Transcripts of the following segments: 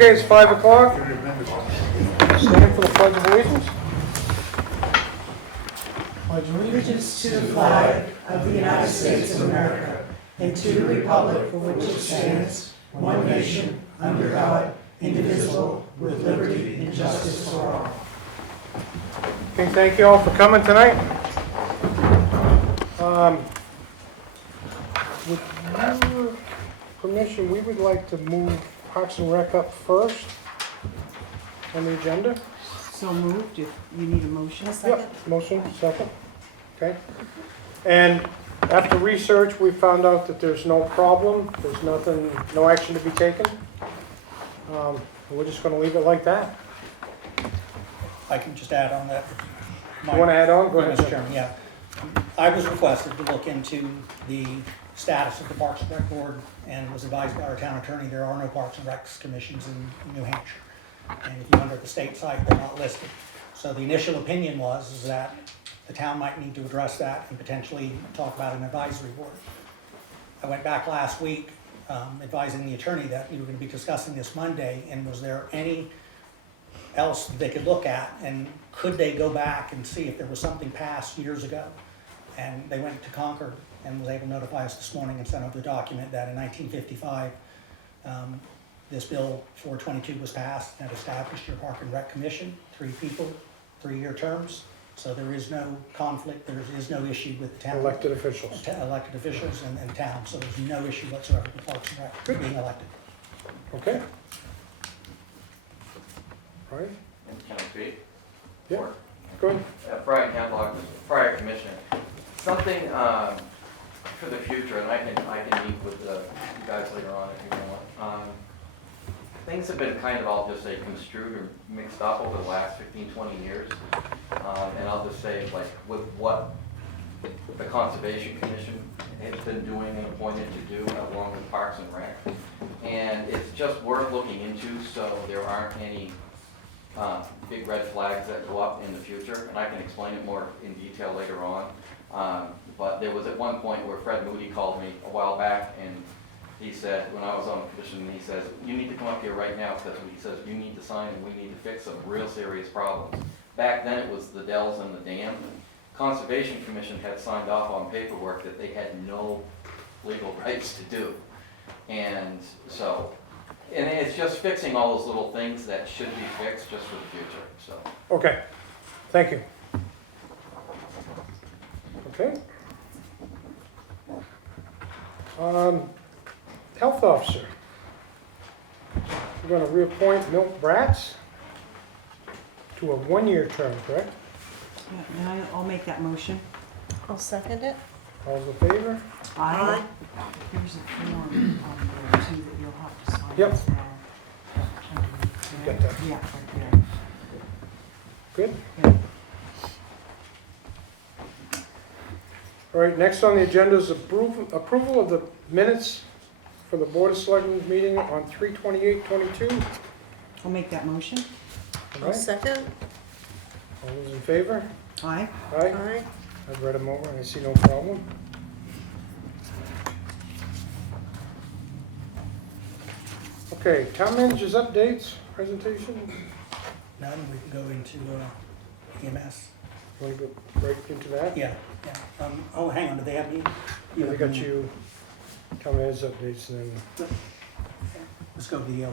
Okay, it's 5 o'clock. Stand for the Pledge of Allegiance. Pledge of Allegiance to the flag of the United States of America and to the republic for which it stands, one nation, under God, indivisible, with liberty and justice for all. Okay, thank you all for coming tonight. With your permission, we would like to move Parks and Rec up first on the agenda. So moved, if you need a motion. Yep, motion, second. Okay. And after research, we found out that there's no problem. There's nothing, no action to be taken. We're just going to leave it like that. I can just add on that. You want to add on? Go ahead, Mr. Jim. Chairman, yeah. I was requested to look into the status of the Parks and Rec Board and was advised by our town attorney there are no Parks and Recs commissions in New Hampshire. And if you look at the state site, they're not listed. So the initial opinion was that the town might need to address that and potentially talk about an advisory board. I went back last week advising the attorney that you were going to be discussing this Monday, and was there any else they could look at, and could they go back and see if there was something passed years ago? And they went to Concord and was able to notify us this morning and sent over the document that in 1955, this bill 422 was passed and established your Park and Rec Commission, 3 people, 3-year terms. So there is no conflict, there is no issue with the town. Elected officials. Elected officials and town, so there's no issue whatsoever with Parks and Rec being elected. Okay. All right. Can I speak? Yeah. Go ahead. Brian Hemlock, prior commissioner. Something for the future, and I can meet with you guys later on if you want. Things have been kind of, I'll just say, construed or mixed up over the last 15, 20 years. And I'll just say, like, with what the Conservation Commission has been doing and appointed to do along with Parks and Rec. And it's just worth looking into so there aren't any big red flags that go up in the future, and I can explain it more in detail later on. But there was at one point where Fred Moody called me a while back, and he said, when I was on the commission, he says, you need to come up here right now because he says, you need to sign and we need to fix some real serious problems. Back then it was the Dells and the dam. Conservation Commission had signed off on paperwork that they had no legal rights to do. And so, and it's just fixing all those little things that should be fixed just for the future, so. Okay. Thank you. Okay. Health Officer. We're going to reappoint Milt Bratz to a 1-year term, correct? Yeah, and I'll make that motion. I'll second it. All those in favor? Aye. There's a form on there too that you'll have to sign Yep. as well. Get that. Yeah, right there. Good. Yeah. All right, next on the agenda is approval of the minutes for the Board of Selectmen meeting on 3/28/22. I'll make that motion. All I'll right, second. all those in favor? Aye. Aye. Aye. I've read them over and I see no problem. Okay, town managers updates, presentation. None, we can go into EMS. Want to go right into that? Yeah, yeah. Oh, hang on, do they have me? Yeah, we got you, town managers updates and then, Let's go to the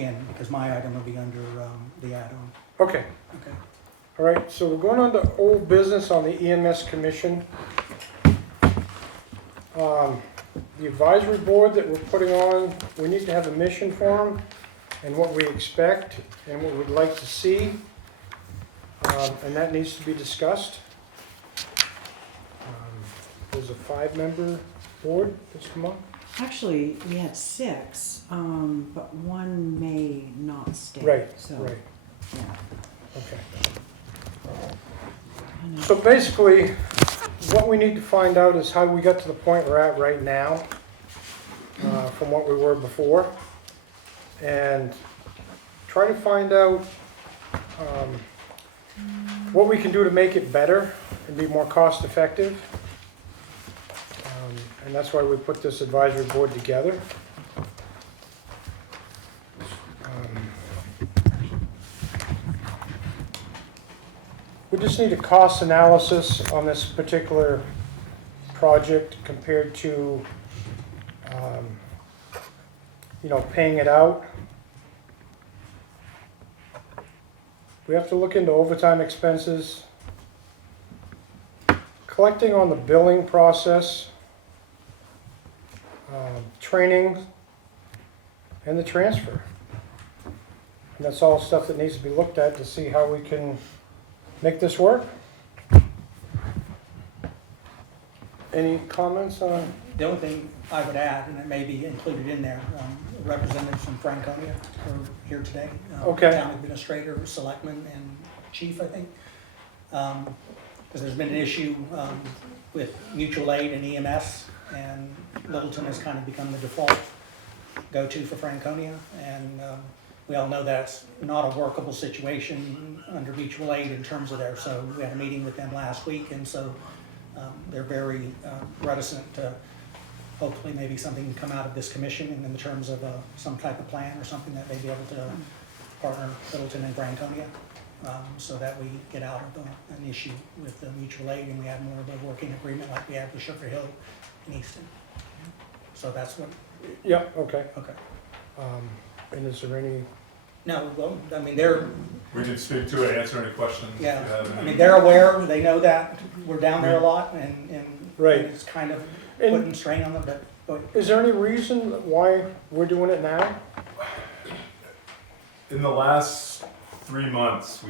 end, because my item will be under the add-on. okay. Okay. All right, so we're going on to old business on the EMS commission. The advisory board that we're putting on, we need to have a mission for them and what we expect and what we'd like to see. And that needs to be discussed. There's a 5-member board that's come up. Actually, we had 6, but one may not stay. Right, So, right, yeah. okay. And So basically, what we need to find out is how we got to the point we're at right now, from what we were before, and try to find out what we can do to make it better and be more cost effective. And that's why we put this advisory board together. We just need a cost analysis on this particular project compared to, paying it out. We have to look into overtime expenses, collecting on the billing process, training, and the transfer. And that's all stuff that needs to be looked at to see how we can make this work. Any comments on? The only thing I would add, and it may be included in there, representatives from Franconia are here today. Okay. Town administrator, selectman, and chief, I think. Because there's been an issue with mutual aid and EMS, and Littleton has kind of become the default go-to for Franconia. And we all know that's not a workable situation under mutual aid in terms of there. So we had a meeting with them last week, and so they're very reticent to hopefully maybe something can come out of this commission and in terms of some type of plan or something that may be able to partner Littleton and Franconia so that we get out of an issue with the mutual aid and we have more of a working agreement like we have with Sugar Hill and Easton. So that's what. Yeah, okay. Okay. And is there any? No, well, I mean, We can speak to it, answer any questions. if you yeah, have I any. mean, they're aware, they know that we're down there a lot and Right. it's kind of And putting strain on them, but is there any reason why we're doing it now? In the last 3 months,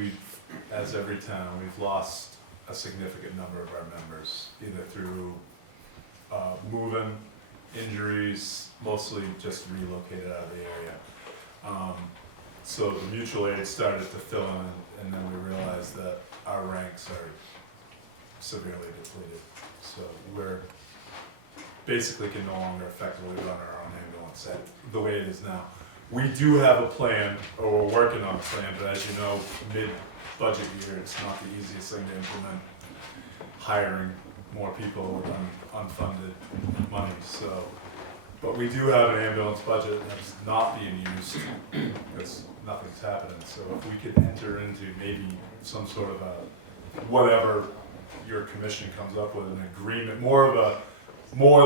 as every town, we've lost a significant number of our members, either through moving, injuries, mostly just relocated out of the area. So the mutual aid started to fill in, and then we realized that our ranks are severely depleted. So we're basically can no longer effectively run our own ambulance at the way it is now. We do have a plan, or we're working on a plan, but as you know, mid-budget year, it's not the easiest thing to implement. Hiring more people with unfunded money, so. But we do have an ambulance budget that's not being used, because nothing's happening. So if we could enter into maybe some sort of a, whatever your commission comes up with, an agreement, more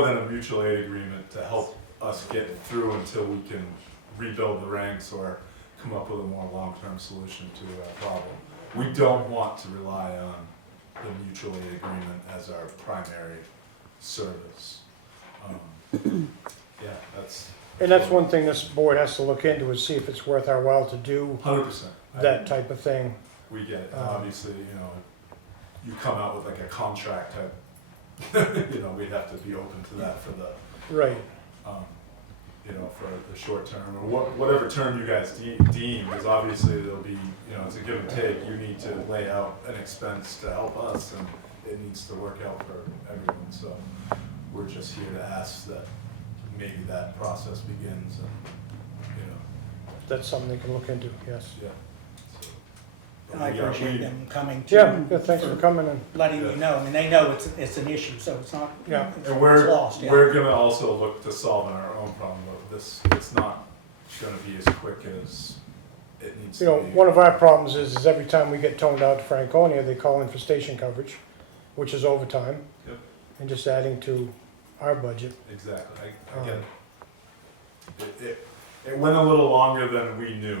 than a mutual aid agreement to help us get through until we can rebuild the ranks or come up with a more long-term solution to our problem. We don't want to rely on the mutual aid agreement as our primary service. Yeah, that's. And that's one thing this board has to look into is see if it's worth our while to do 100%. that type of thing. We get it. Obviously, you come out with like a contract type, we'd have to be open to that for the, Right. for the short term, or whatever term you guys deem, because obviously there'll be, it's a give and take. You need to lay out an expense to help us, and it needs to work out for everyone. So we're just here to ask that maybe that process begins, and, That's something they can look into, yes. yeah. So, and I appreciate them coming to. Yeah, thanks for coming and, letting you know. I mean, they know it's an issue, so it's not, Yeah. it's And we're lost, yeah. we're gonna also look to solving our own problem, but it's not gonna be as quick as it needs to be. one of our problems is every time we get toned out to Franconia, they call in for station coverage, which is overtime. Yep. And just adding to our budget. Exactly, I get it. It went a little longer than we knew.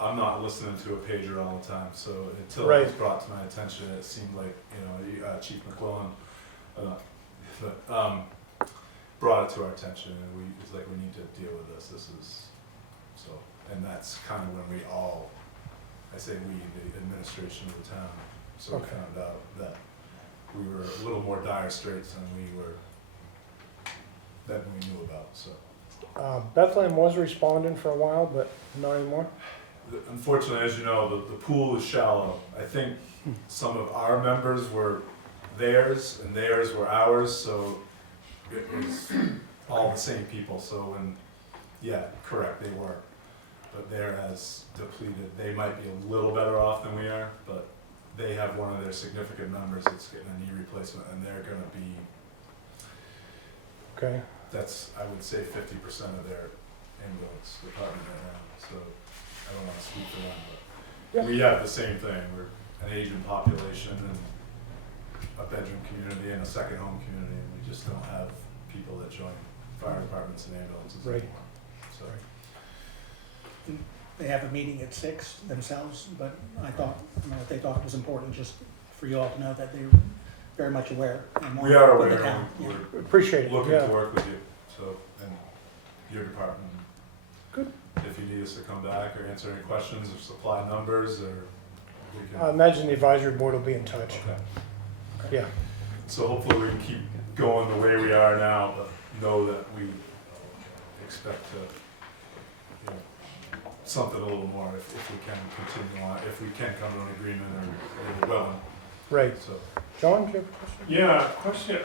I'm not listening to a pager all the time, so until it was Right. brought to my attention, it seemed like, Chief McClellan, brought it to our attention, and it's like, we need to deal with this, and that's kind of when we all, I say we, the administration of the town, so we Okay. found out that we were a little more dire straits than we knew about, so. Bethlehem was responding for a while, but not anymore. Unfortunately, as you know, the pool is shallow. I think some of our members were theirs and theirs were ours, so it was all the same people. So correct, they were. But they're as depleted. They might be a little better off than we are, but they have one of their significant members that's getting a knee replacement, and they're gonna be, Okay. that's, I would say, 50% of their ambulance department right now, so I don't wanna speak for them, but Yeah. we have the same thing, an aging population and a bedroom community and a second home community, and we just don't have people that join fire departments and ambulances Right. anymore. So, They have a meeting at 6 themselves, but I thought, that they thought it was important just for you all to know that they're very much aware. And we are with the aware, town, yeah. we're Appreciate it, looking yeah. to work with you, so, and your department. Good. If you need us to come back or answer any questions or supply numbers, or we can. I imagine the advisory board will be in touch. Okay. Yeah, So hopefully we can keep going the way we are now, but know that we expect to, you know, something a little more if we can continue on, if we can come to an agreement or we're willing, right. so. John, do you have a question? Yeah, question,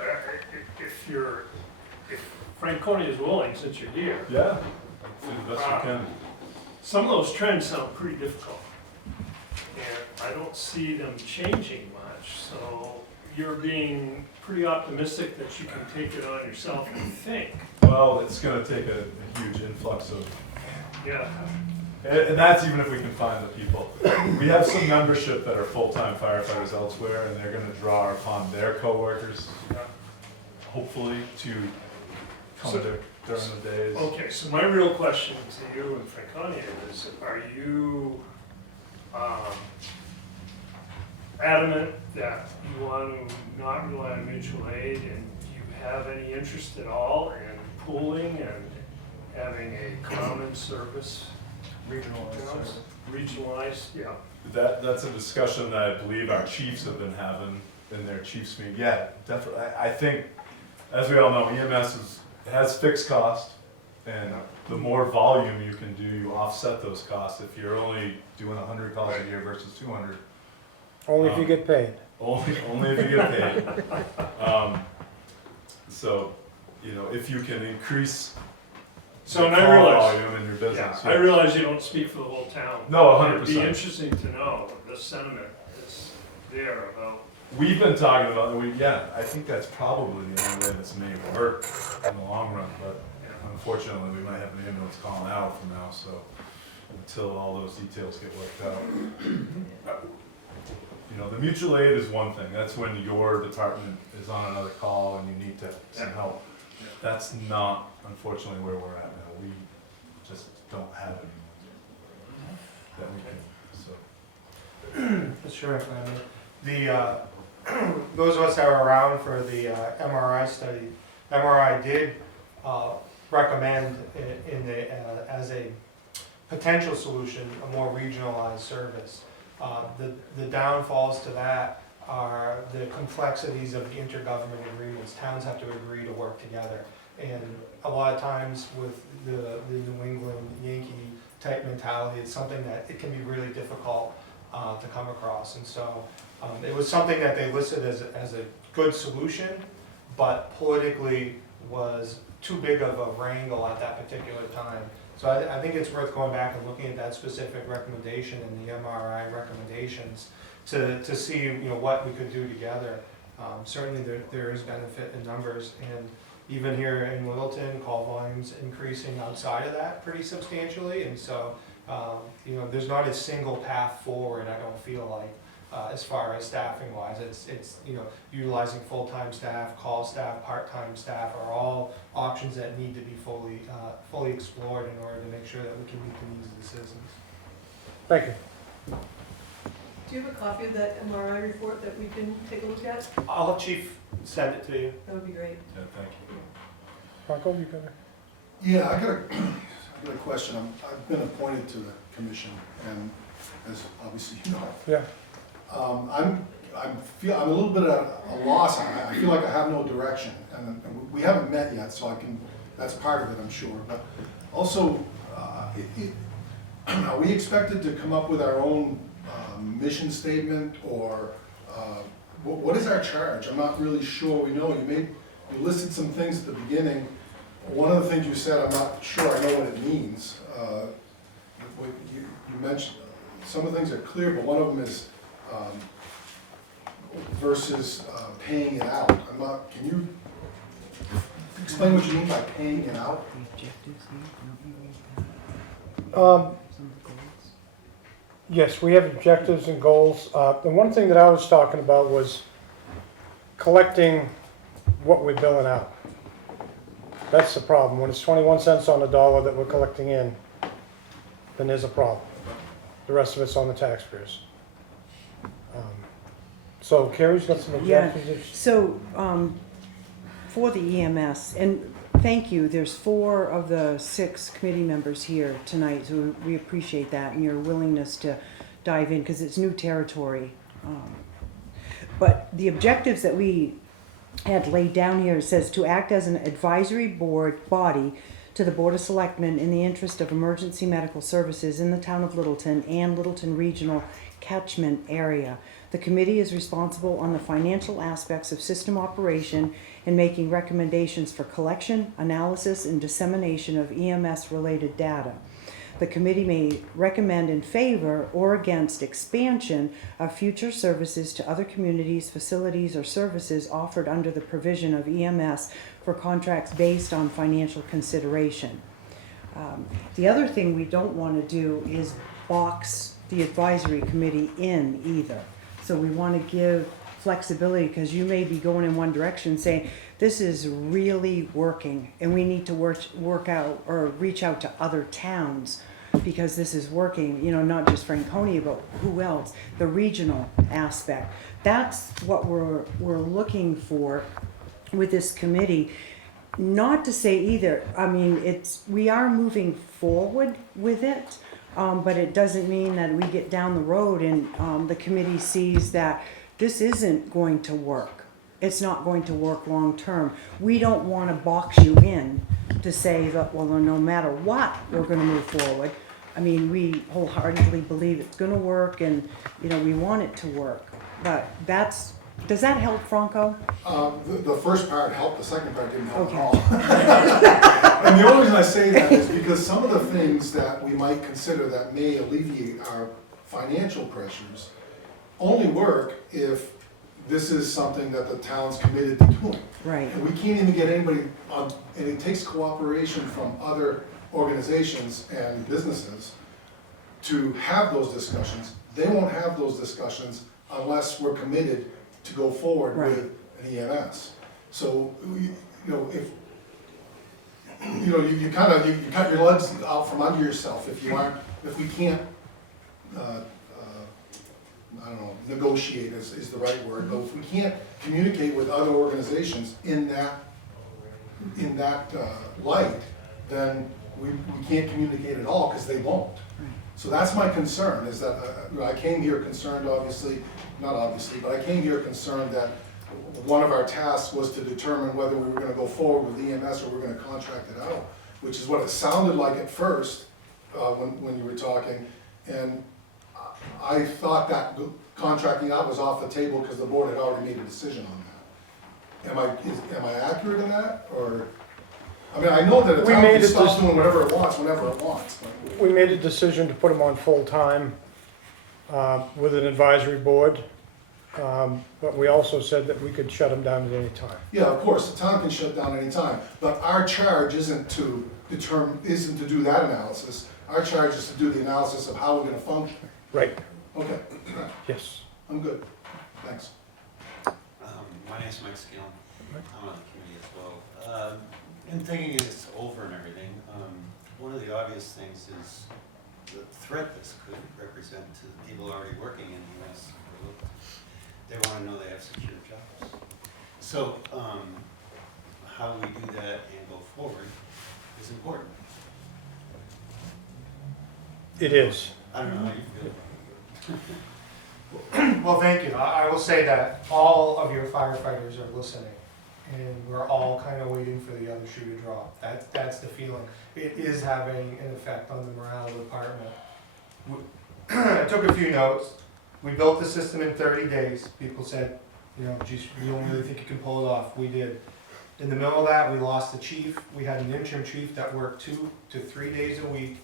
if Franconia is willing, since you're here, Yeah, do the best we can. some of those trends sound pretty difficult. And I don't see them changing much, so you're being pretty optimistic that you can take it on yourself and think. Well, it's gonna take a huge influx of, Yeah, and that's even if we can find the people. We have some membership that are full-time firefighters elsewhere, and they're gonna draw upon their coworkers, hopefully, to come So- during the days. okay, so my real question to you and Franconia is, are you adamant that you want to not rely on mutual aid, and do you have any interest at all in pooling and having a common service? Regionalized, yeah. That's a discussion that I believe our chiefs have been having in their chiefs meeting. Yeah, definitely. I think, as we all know, EMS has fixed cost, and the more volume you can do, you offset those costs. If you're only doing 100 calls a year versus 200, Only if you get paid. only if you get paid. So, you know, if you can increase So, the and call I realize, volume in your business. I realize you don't speak for the whole town. No, 100%. It'd be interesting to know the sentiment that's there about, We've been talking about, I think that's probably the only way this may work in the long run, but you know, unfortunately, we might have an ambulance calling out from now, so until all those details get worked out. You know, the mutual aid is one thing, that's when your department is on another call and you need some help. Yeah. That's not, unfortunately, where we're at now, we just don't have anyone that we can, so. Sure, if those of us that were around for the MRI study, MRI did recommend as a potential solution, a more regionalized service. The downfalls to that are the complexities of the intergovernment agreements. Towns have to agree to work together. And a lot of times with the New England Yankee type mentality, it's something that it can be really difficult to come across. And so it was something that they listed as a good solution, but politically was too big of a wrangle at that particular time. So I think it's worth going back and looking at that specific recommendation and the MRI recommendations to see what we could do together. Certainly there is benefit in numbers, and even here in Littleton, call volumes increasing outside of that pretty substantially, and so there's not a single path forward, I don't feel like, as far as staffing wise. It's utilizing full-time staff, call staff, part-time staff are all options that need to be fully explored in order to make sure that we can meet the needs of the citizens. Thank you. Do you have a copy of that MRI report that we can take a look at? I'll have Chief send it to you. That would be great. Yeah, thank you. Marco, you got it? Yeah, I got a question. I've been appointed to the commission, and as obviously you know, Yeah. I'm a little bit at a loss. I feel like I have no direction, and we haven't met yet, so that's part of it, I'm sure. But also, are we expected to come up with our own mission statement, or what is our charge? I'm not really sure. We know you listed some things at the beginning. One of the things you said, I'm not sure I know what it means. You mentioned some of the things are clear, but one of them is versus paying it out. Can you explain what you mean by paying it out? Yes, we have objectives and goals. The one thing that I was talking about was collecting what we're billing out. That's the problem. When it's 21 cents on the dollar that we're collecting in, then there's a problem. The rest of it's on the taxpayers. So Carrie's got some objectives. So, for the EMS, and thank you, there's 4 of the 6 committee members here tonight, so we appreciate that and your willingness to dive in, because it's new territory. But the objectives that we had laid down here, it says to act as an advisory body to the Board of Selectmen in the interest of emergency medical services in the town of Littleton and Littleton Regional Catchment Area. The committee is responsible on the financial aspects of system operation and making recommendations for collection, analysis, and dissemination of EMS-related data. The committee may recommend in favor or against expansion of future services to other communities, facilities, or services offered under the provision of EMS for contracts based on financial consideration. The other thing we don't want to do is box the advisory committee in either. So we want to give flexibility, because you may be going in one direction saying, this is really working and we need to work out or reach out to other towns because this is working, you know, not just Franconia, but who else? The regional aspect. That's what we're looking for with this committee. Not to say either, I mean, we are moving forward with it, but it doesn't mean that we get down the road and the committee sees that this isn't going to work. It's not going to work long term. We don't want to box you in to say that, well, no matter what, we're going to move forward. I mean, we wholeheartedly believe it's going to work, and you know, we want it to work. But does that help, Franco? The first part helped, the second part didn't help Okay. at all. And the only reason I say that is because some of the things that we might consider that may alleviate our financial pressures only work if this is something that the town's committed to doing. Right. And we can't even get anybody on, and it takes cooperation from other organizations and businesses to have those discussions. They won't have those discussions unless we're committed to go forward Right. with an EMS. So, you know, if, you know, you cut your legs out from under yourself if we can't, I don't know, negotiate is the right word, but if we can't communicate with other organizations in that light, then we can't communicate at all, because they won't. So that's my concern, is that I came here concerned, not obviously, but I came here concerned that one of our tasks was to determine whether we were gonna go forward with EMS or we're gonna contract it out, which is what it sounded like at first, when you were talking. And I thought that contracting out was off the table because the board had already made a decision on that. Am I accurate in that, or? I mean, I know that a We town made can a stop doing whatever it wants, whenever it wants. We made a decision to put them on full-time with an advisory board, but we also said that we could shut them down at any time. Yeah, of course, the town can shut down anytime, but our charge isn't to do that analysis. Our charge is to do the analysis of how we're gonna function. Right, Okay, yes. I'm good, thanks. My name's Mike Skillen. I'm on the committee as well. In thinking this over and everything, one of the obvious things is the threat this could represent to the people already working in the U.S. They want to know they have secure jobs. So how we do that and go forward is important. It is. I don't know how you feel. Well, thank you. I will say that all of your firefighters are listening, and we're all kind of waiting for the other shoe to drop. That's the feeling. It is having an effect on the morale of the department. I took a few notes. We built the system in 30 days. People said, you know, geez, you don't really think you can pull it off. We did. In the middle of that, we lost the chief. We had an interim chief that worked 2 to 3 days a week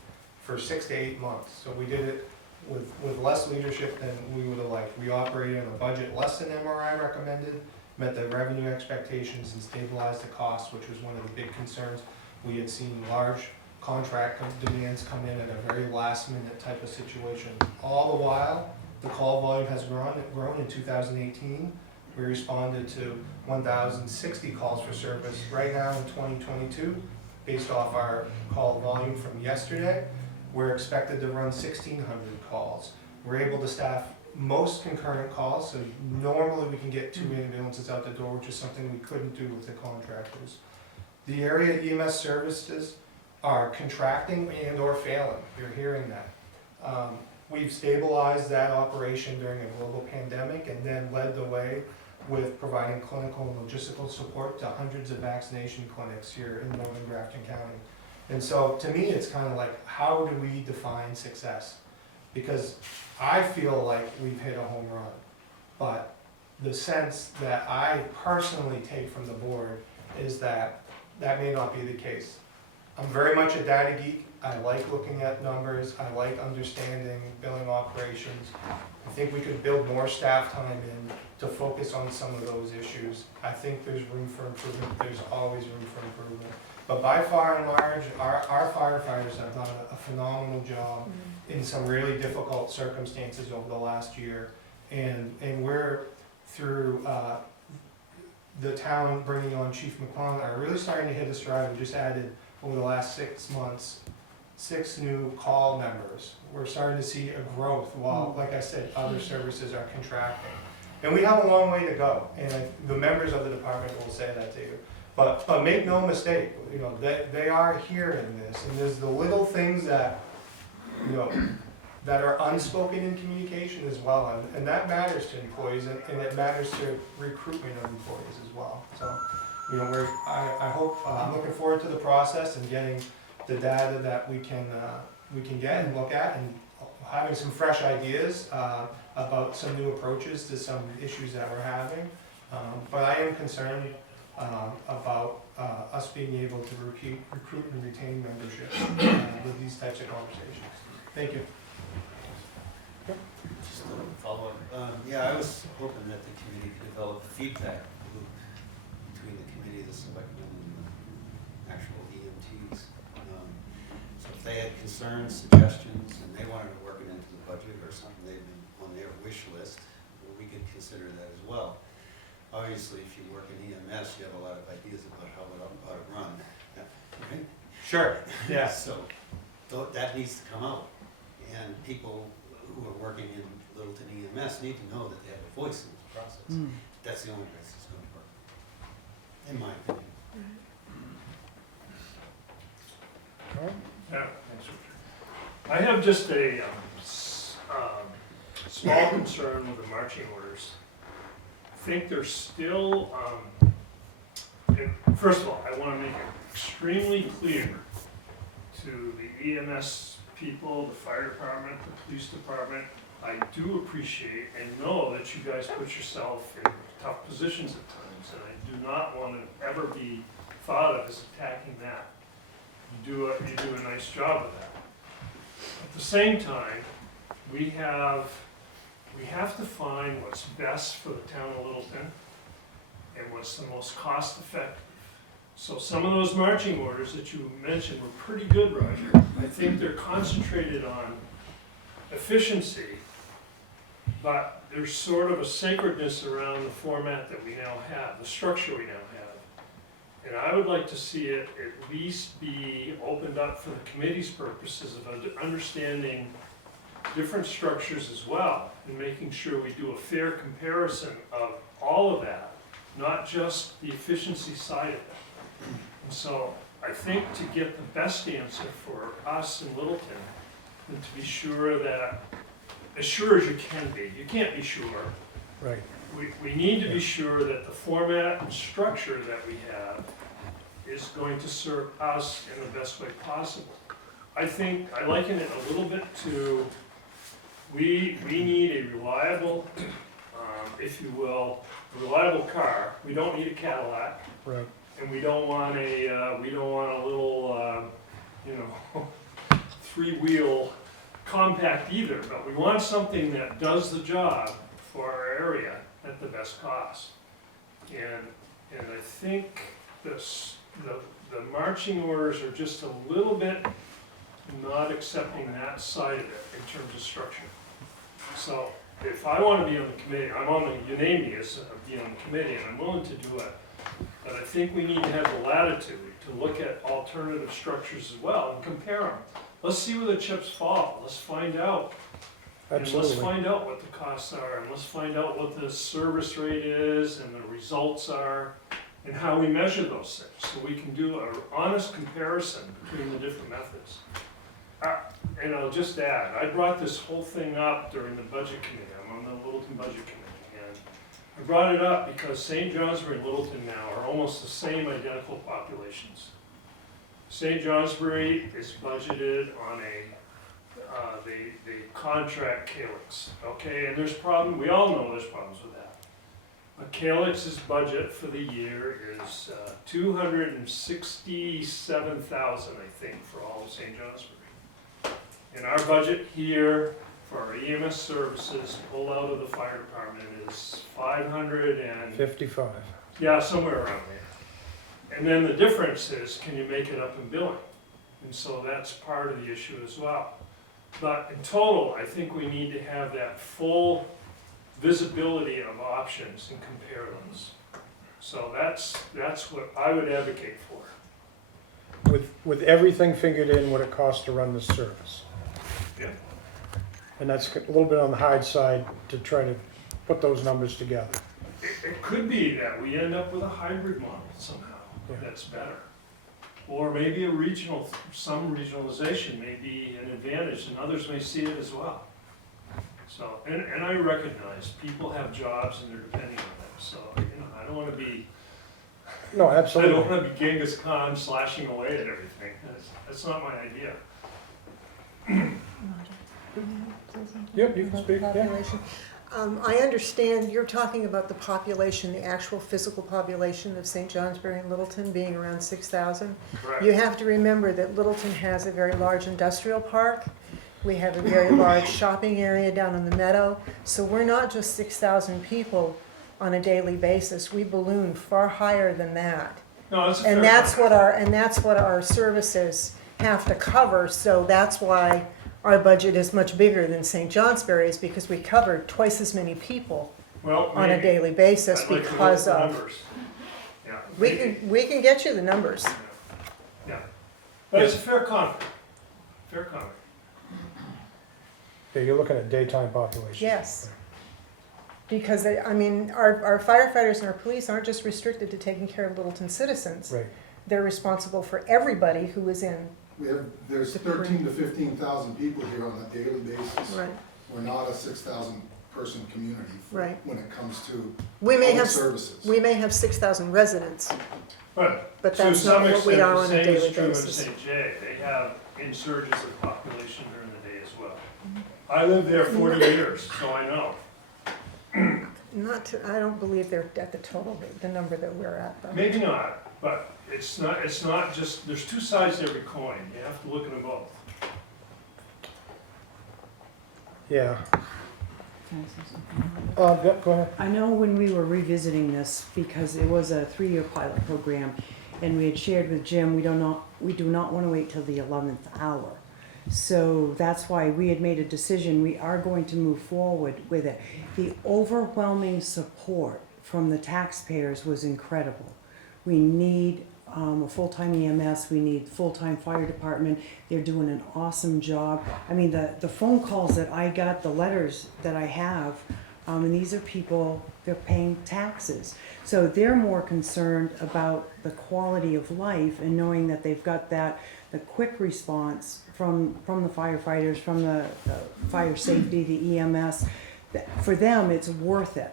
for 6 to 8 months. So we did it with less leadership than we would have liked. We operated on a budget less than MRI recommended, met the revenue expectations, and stabilized the cost, which was one of the big concerns. We had seen large contract demands come in at a very last minute type of situation. All the while, the call volume has grown in 2018. We responded to 1,060 calls for service. Right now in 2022, based off our call volume from yesterday, we're expected to run 1,600 calls. We're able to staff most concurrent calls, so normally we can get 2 ambulances out the door, which is something we couldn't do with the contractors. The area EMS services are contracting and or failing. You're hearing that. We've stabilized that operation during a global pandemic and then led the way with providing clinical and logistical support to hundreds of vaccination clinics here in northern Grafton County. And so to me, it's kind of like, how do we define success? Because I feel like we've hit a home run, but the sense that I personally take from the board is that that may not be the case. I'm very much a data geek. I like looking at numbers. I like understanding billing operations. I think we could build more staff time in to focus on some of those issues. I think there's room for improvement. There's always room for improvement. But by far and large, our firefighters have done a phenomenal job in some really difficult circumstances over the last year. And we're, through the town bringing on Chief McClung, are really starting to hit a stride. We just added, over the last 6 months, 6 new call members. We're starting to see a growth while, like I said, other services are contracting. And we have a long way to go, and the members of the department will say that to you. But make no mistake, you know, they are hearing this, and there's the little things that, you know, that are unspoken in communication as well, and that matters to employees, and it matters to recruitment of employees as well. So, you know, I hope, I'm looking forward to the process and getting the data that we can get and look at, and having some fresh ideas about some new approaches to some issues that we're having. But I am concerned about us being able to recruit and retain membership with these types of conversations. Thank you. Just a follow-up. Yeah, I was hoping that the committee could develop a feedback loop between the committee, the selectmen, and the actual EMTs. So if they had concerns, suggestions, and they wanted to work it into the budget or something they've been on their wish list, well, we could consider that as well. Obviously, if you work in EMS, you have a lot of ideas about how it ought to run, right? Sure. Yeah. So that needs to come out, and people who are working in Littleton EMS need to know that they have a voice in this process. That's the only place it's going to work, in my opinion. Yeah, thanks, Richard. I have just a small concern with the marching orders. I think they're still, and first of all, I want to make it extremely clear to the EMS people, the fire department, the police department, I do appreciate and know that you guys put yourself in tough positions at times, and I do not want to ever be thought of as attacking that. You do a nice job of that. At the same time, we have to find what's best for the town of Littleton and what's the most cost effective. So some of those marching orders that you mentioned were pretty good, Roger. I think they're concentrated on efficiency, but there's sort of a sacredness around the format that we now have, the structure we now have. And I would like to see it at least be opened up for the committee's purposes of understanding different structures as well, and making sure we do a fair comparison of all of that, not just the efficiency side of it. And so I think to get the best answer for us in Littleton, and to be sure that, as sure as you can be, you can't be sure. Right. We need to be sure that the format and structure that we have is going to serve us in the best way possible. I think, I liken it a little bit to, we need a reliable, if you will, reliable car. We don't need a Cadillac. Right. And we don't want a little, three-wheel compact either, but we want something that does the job for our area at the best cost. And I think the the marching orders are just a little bit not accepting that side of it in terms of structure. So if I want to be on the committee, you name me as being on the committee, and I'm willing to do it. But I think we need to have the latitude to look at alternative structures as well and compare them. Let's see where the chips fall. Let's find out. And let's Absolutely. find out what the costs are, and let's find out what the service rate is, and the results are, and how we measure those things, so we can do an honest comparison between the different methods. And I'll just add, I brought this whole thing up during the budget committee. I'm on the Littleton Budget Committee, and I brought it up because St. Johnsbury and Littleton now are almost the same identical populations. St. Johnsbury is budgeted on they contract Calyx, okay, and there's problem, we all know there's problems with that. But Calyx's budget for the year is $267,000, I think, for all of St. Johnsbury. And our budget here for our EMS services pulled out of the fire department is 55. yeah, somewhere around there. And then the difference is, can you make it up in billing? And so that's part of the issue as well. But in total, I think we need to have that full visibility of options and compare those. So that's what I would advocate for. With everything figured in, what it costs to run this service. Yeah. And that's a little bit on the high side to try to put those numbers together. It could be that we end up with a hybrid model somehow Yeah. that's better. Or maybe some regionalization may be an advantage, and others may see it as well. So, and I recognize people have jobs and they're depending on them, so, I don't wanna be, No, I absolutely. don't wanna be Genghis Khan slashing away at everything, that's not my idea. Yep, you can speak, yeah. Population. I understand you're talking about the population, the actual physical population of St. Johnsbury and Littleton being around 6,000. Correct. You have to remember that Littleton has a very large industrial park. We have a very large shopping area down in the meadow. So we're not just 6,000 people on a daily basis. We balloon far higher than that. No, that's a fair And that's comment. what our services have to cover. So that's why our budget is much bigger than St. Johnsbury's, because we cover twice as many people Well, on a maybe. daily basis I'd like to look because at the of. numbers. Yeah. We can get you the numbers. Yeah, but it's a fair comment, fair comment. Yeah, you're looking at daytime population. Yes. Because, our firefighters and our police aren't just restricted to taking care of Littleton citizens. Right. They're responsible for everybody who is in. There's 13 to 15,000 people here on a daily basis. Right. We're not a 6,000 person community Right. when it comes to We may public have, services. we may have 6,000 residents, But but to that's some not what we extent, are the on a same daily is true in basis. St. Jay. They have insurgents of the population during the day as well. I lived there 40 years, so I know. I don't believe they're at the total, the number that we're at though. Maybe not, but it's not just, there's two sides to every coin. You have to look at them both. Yeah. Can I say something? Yeah, go ahead. I know when we were revisiting this, because it was a 3-year pilot program, and we had shared with Jim, we do not want to wait till the 11th hour. So that's why we had made a decision, we are going to move forward with it. The overwhelming support from the taxpayers was incredible. We need a full-time EMS, we need full-time fire department. They're doing an awesome job. I mean, the phone calls that I got, the letters that I have, and these are people, they're paying taxes. So they're more concerned about the quality of life and knowing that they've got the quick response from the firefighters, from the fire safety, the EMS. For them, it's worth it.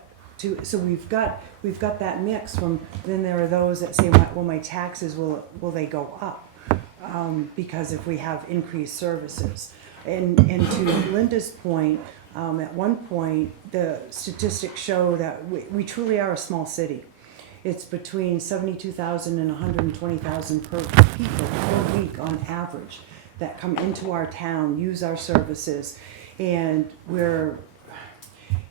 So we've got that mix from, then there are those that say, well, my taxes, will they go up? Because if we have increased services. And to Linda's point, at one point, the statistics show that we truly are a small city. It's between 72,000 and 120,000 per people per week on average that come into our town, use our services. And we're,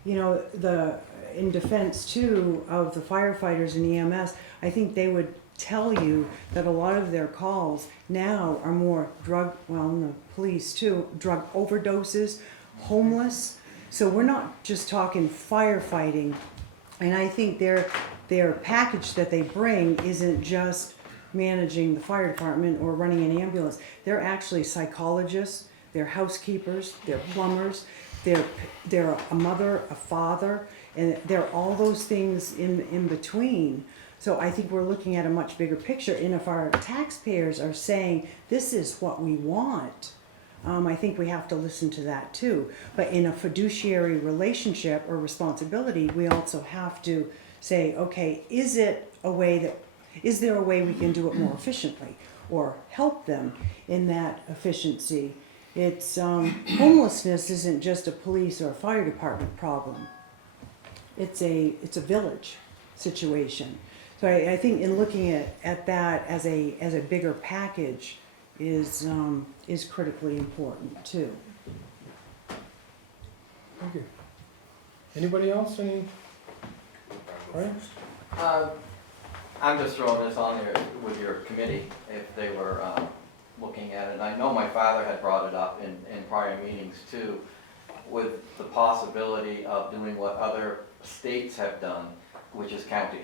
in defense too of the firefighters and EMS, I think they would tell you that a lot of their calls now are more drug, well, and the police too, drug overdoses, homeless. So we're not just talking firefighting. And I think their package that they bring isn't just managing the fire department or running an ambulance. They're actually psychologists, they're housekeepers, they're plumbers, they're a mother, a father, and they're all those things in between. So I think we're looking at a much bigger picture. And if our taxpayers are saying, this is what we want, I think we have to listen to that too. But in a fiduciary relationship or responsibility, we also have to say, okay, is there a way we can do it more efficiently or help them in that efficiency? It's homelessness isn't just a police or a fire department problem. It's a village situation. So I think in looking at that as a bigger package is critically important too. Thank you. Anybody else? Any? All right. I'm just throwing this on there with your committee, if they were looking at it. And I know my father had brought it up in prior meetings too, with the possibility of doing what other states have done, which is county.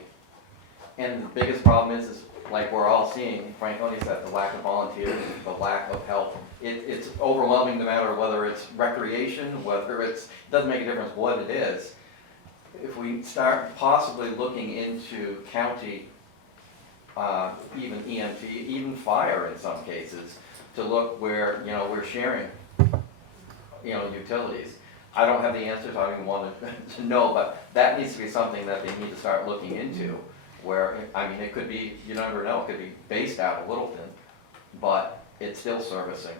And the biggest problem is like we're all seeing, Frank only said, the lack of volunteers, the lack of help. It's overwhelming no matter whether it's recreation, whether it doesn't make a difference what it is. If we start possibly looking into county, even EMT, even fire in some cases, to look where, we're sharing, utilities. I don't have the answers, I don't even want to know, but that needs to be something that they need to start looking into. Where, it could be, you never know, it could be based out of Littleton, but it's still servicing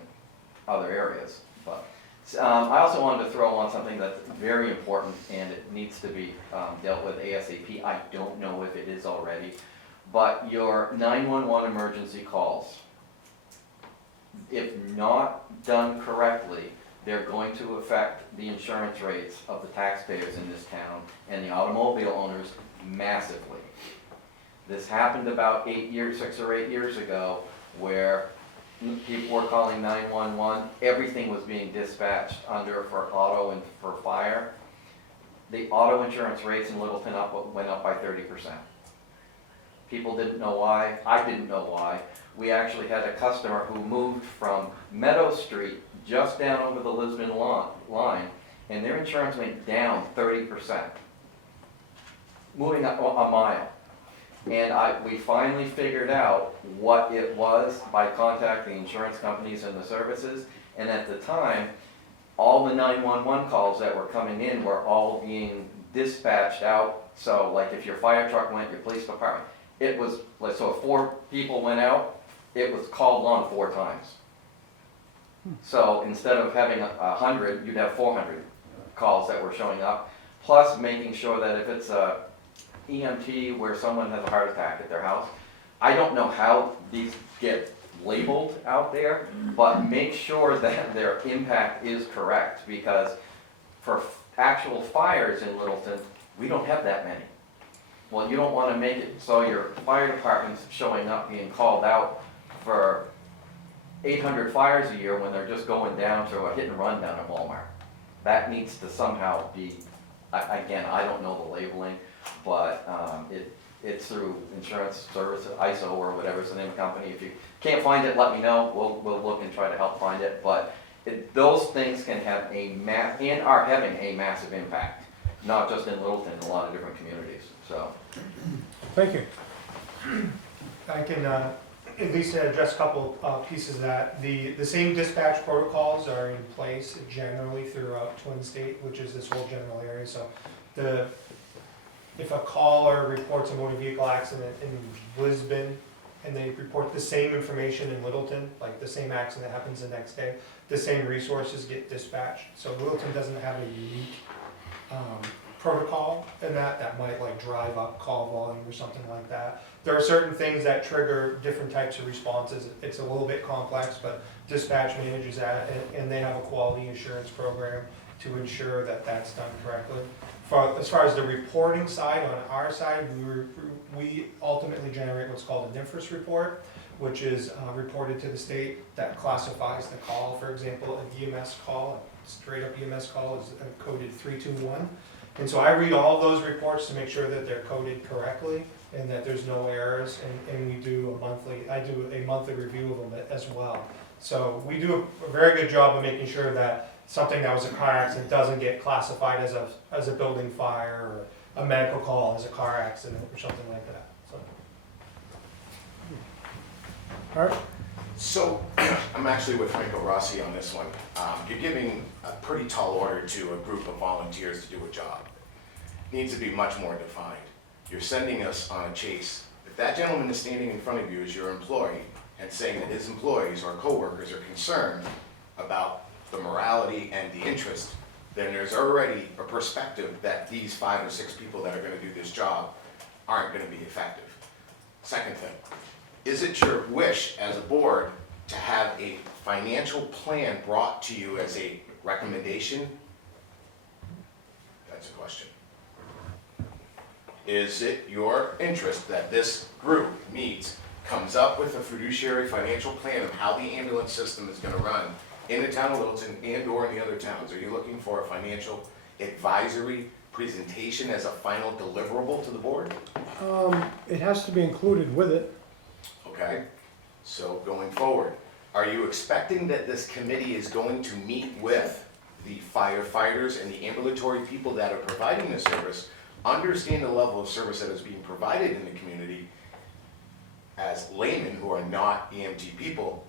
other areas. But I also wanted to throw on something that's very important and it needs to be dealt with ASAP. I don't know if it is already, but your 911 emergency calls, if not done correctly, they're going to affect the insurance rates of the taxpayers in this town and the automobile owners massively. This happened about 6 or 8 years ago, where people were calling 911, everything was being dispatched under for auto and for fire. The auto insurance rates in Littleton went up by 30%. People didn't know why, I didn't know why. We actually had a customer who moved from Meadow Street just down over the Lisbon line, and their insurance went down 30%, moving up a mile. And we finally figured out what it was by contacting insurance companies and the services. And at the time, all the 911 calls that were coming in were all being dispatched out. So like if your fire truck went, your police department, it was, so if 4 people went out, it was called on 4 times. So instead of having 100, you'd have 400 calls that were showing up. Plus making sure that if it's a EMT where someone has a heart attack at their house. I don't know how these get labeled out there, but make sure that their impact is correct, because for actual fires in Littleton, we don't have that many. Well, you don't want to make it so your fire department's showing up being called out for 800 fires a year when they're just going down to a hit and run down at Walmart. That needs to somehow be, again, I don't know the labeling, but it's through insurance services, ISO or whatever's the name of the company. If you can't find it, let me know. We'll look and try to help find it. But those things can have and are having a massive impact, not just in Littleton, in a lot of different communities. So, Thank you. I can at least address a couple pieces of that. The same dispatch protocols are in place generally throughout Twin State, which is this whole general area. So if a caller reports a motor vehicle accident in Lisbon and they report the same information in Littleton, like the same accident happens the next day, the same resources get dispatched. So Littleton doesn't have a unique protocol in that might like drive up call volume or something like that. There are certain things that trigger different types of responses. It's a little bit complex, but dispatch manages that, and they have a quality assurance program to ensure that that's done correctly. As far as the reporting side, on our side, we ultimately generate what's called a NIFRS report, which is reported to the state that classifies the call. For example, an EMS call, a straight up EMS call is coded 321. And so I read all those reports to make sure that they're coded correctly and that there's no errors, and I do a monthly review of them as well. So we do a very good job of making sure that something that was a car accident doesn't get classified as a building fire, or a medical call as a car accident or something like that. So. All right, So, I'm actually with Franco Rossi on this one. You're giving a pretty tall order to a group of volunteers to do a job. Needs to be much more defined. You're sending us on a chase. If that gentleman is standing in front of you as your employee and saying that his employees or coworkers are concerned about the morality and the interest, then there's already a perspective that these 5 or 6 people that are gonna do this job aren't gonna be effective. Second thing, is it your wish as a board to have a financial plan brought to you as a recommendation? That's a question. Is it your interest that this group meets, comes up with a fiduciary financial plan of how the ambulance system is gonna run in the town of Littleton and or in the other towns? Are you looking for a financial advisory presentation as a final deliverable to the board? it has to be included with it. Okay, so going forward, are you expecting that this committee is going to meet with the firefighters and the ambulatory people that are providing the service, understand the level of service that is being provided in the community as laymen who are not EMT people,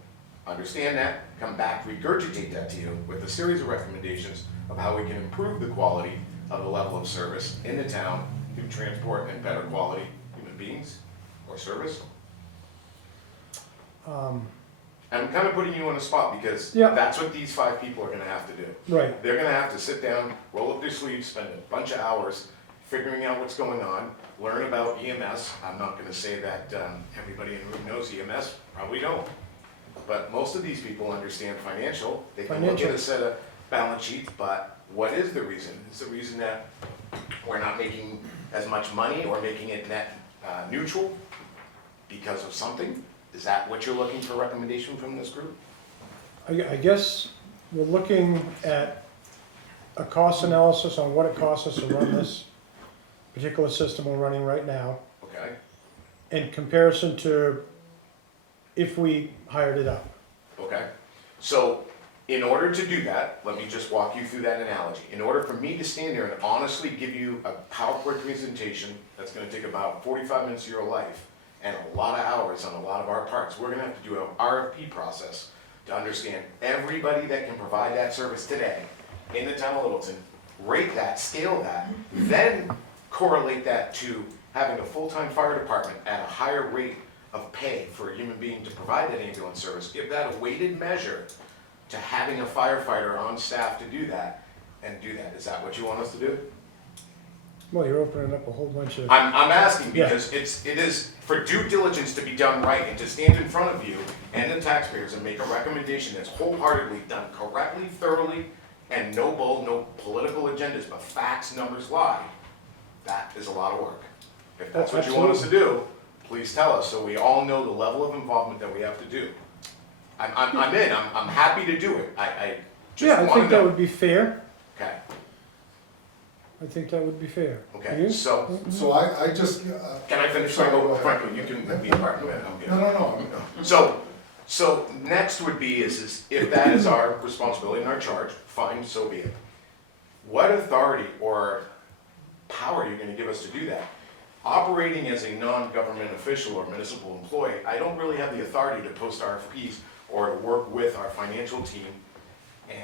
understand that, come back, regurgitate that to you with a series of recommendations of how we can improve the quality of the level of service in the town through transport and better quality human beings or service? I'm kind of putting you on the spot because Yeah. that's what these 5 people are gonna have to do. Right, They're gonna have to sit down, roll up their sleeves, spend a bunch of hours figuring out what's going on, learn about EMS. I'm not gonna say that everybody in the room knows EMS, probably don't. But most of these people understand financial. They can look at Financial. a set of balance sheets, but what is the reason? Is the reason that we're not making as much money or making it net neutral because of something? Is that what you're looking for recommendation from this group? I guess we're looking at a cost analysis on what it costs us to run this particular system we're running right now, Okay, in comparison to if we hired it up. okay. So in order to do that, let me just walk you through that analogy. In order for me to stand there and honestly give you a PowerPoint presentation that's gonna take about 45 minutes of your life and a lot of hours on a lot of our parts, we're gonna have to do an RFP process to understand everybody that can provide that service today in the town of Littleton, rate that, scale that, then correlate that to having a full-time fire department at a higher rate of pay for a human being to provide that ambulance service, give that a weighted measure to having a firefighter on staff to do that, and do that. Is that what you want us to do? Well, you're opening up a whole bunch of, I'm asking Yeah. because it is for due diligence to be done right and to stand in front of you and the taxpayers and make a recommendation that's wholeheartedly done correctly, thoroughly, and no bull, no political agendas, but facts, numbers, lie. That is a lot of work. If that's what you want us to do, please tell us so we all know the level of involvement that we have to do. I'm in, I'm happy to do it. I just yeah, I want think to that know. would be fair. Okay, I think that would be fair. okay, You? so, So I just, can I finish? Sorry, go Franco, ahead. Franco, you can be a part of it, I'm good. no. So next would be is if that is our responsibility and our charge, fine, so be it. What authority or power are you gonna give us to do that? Operating as a non-government official or municipal employee, I don't really have the authority to post RFPs or to work with our financial team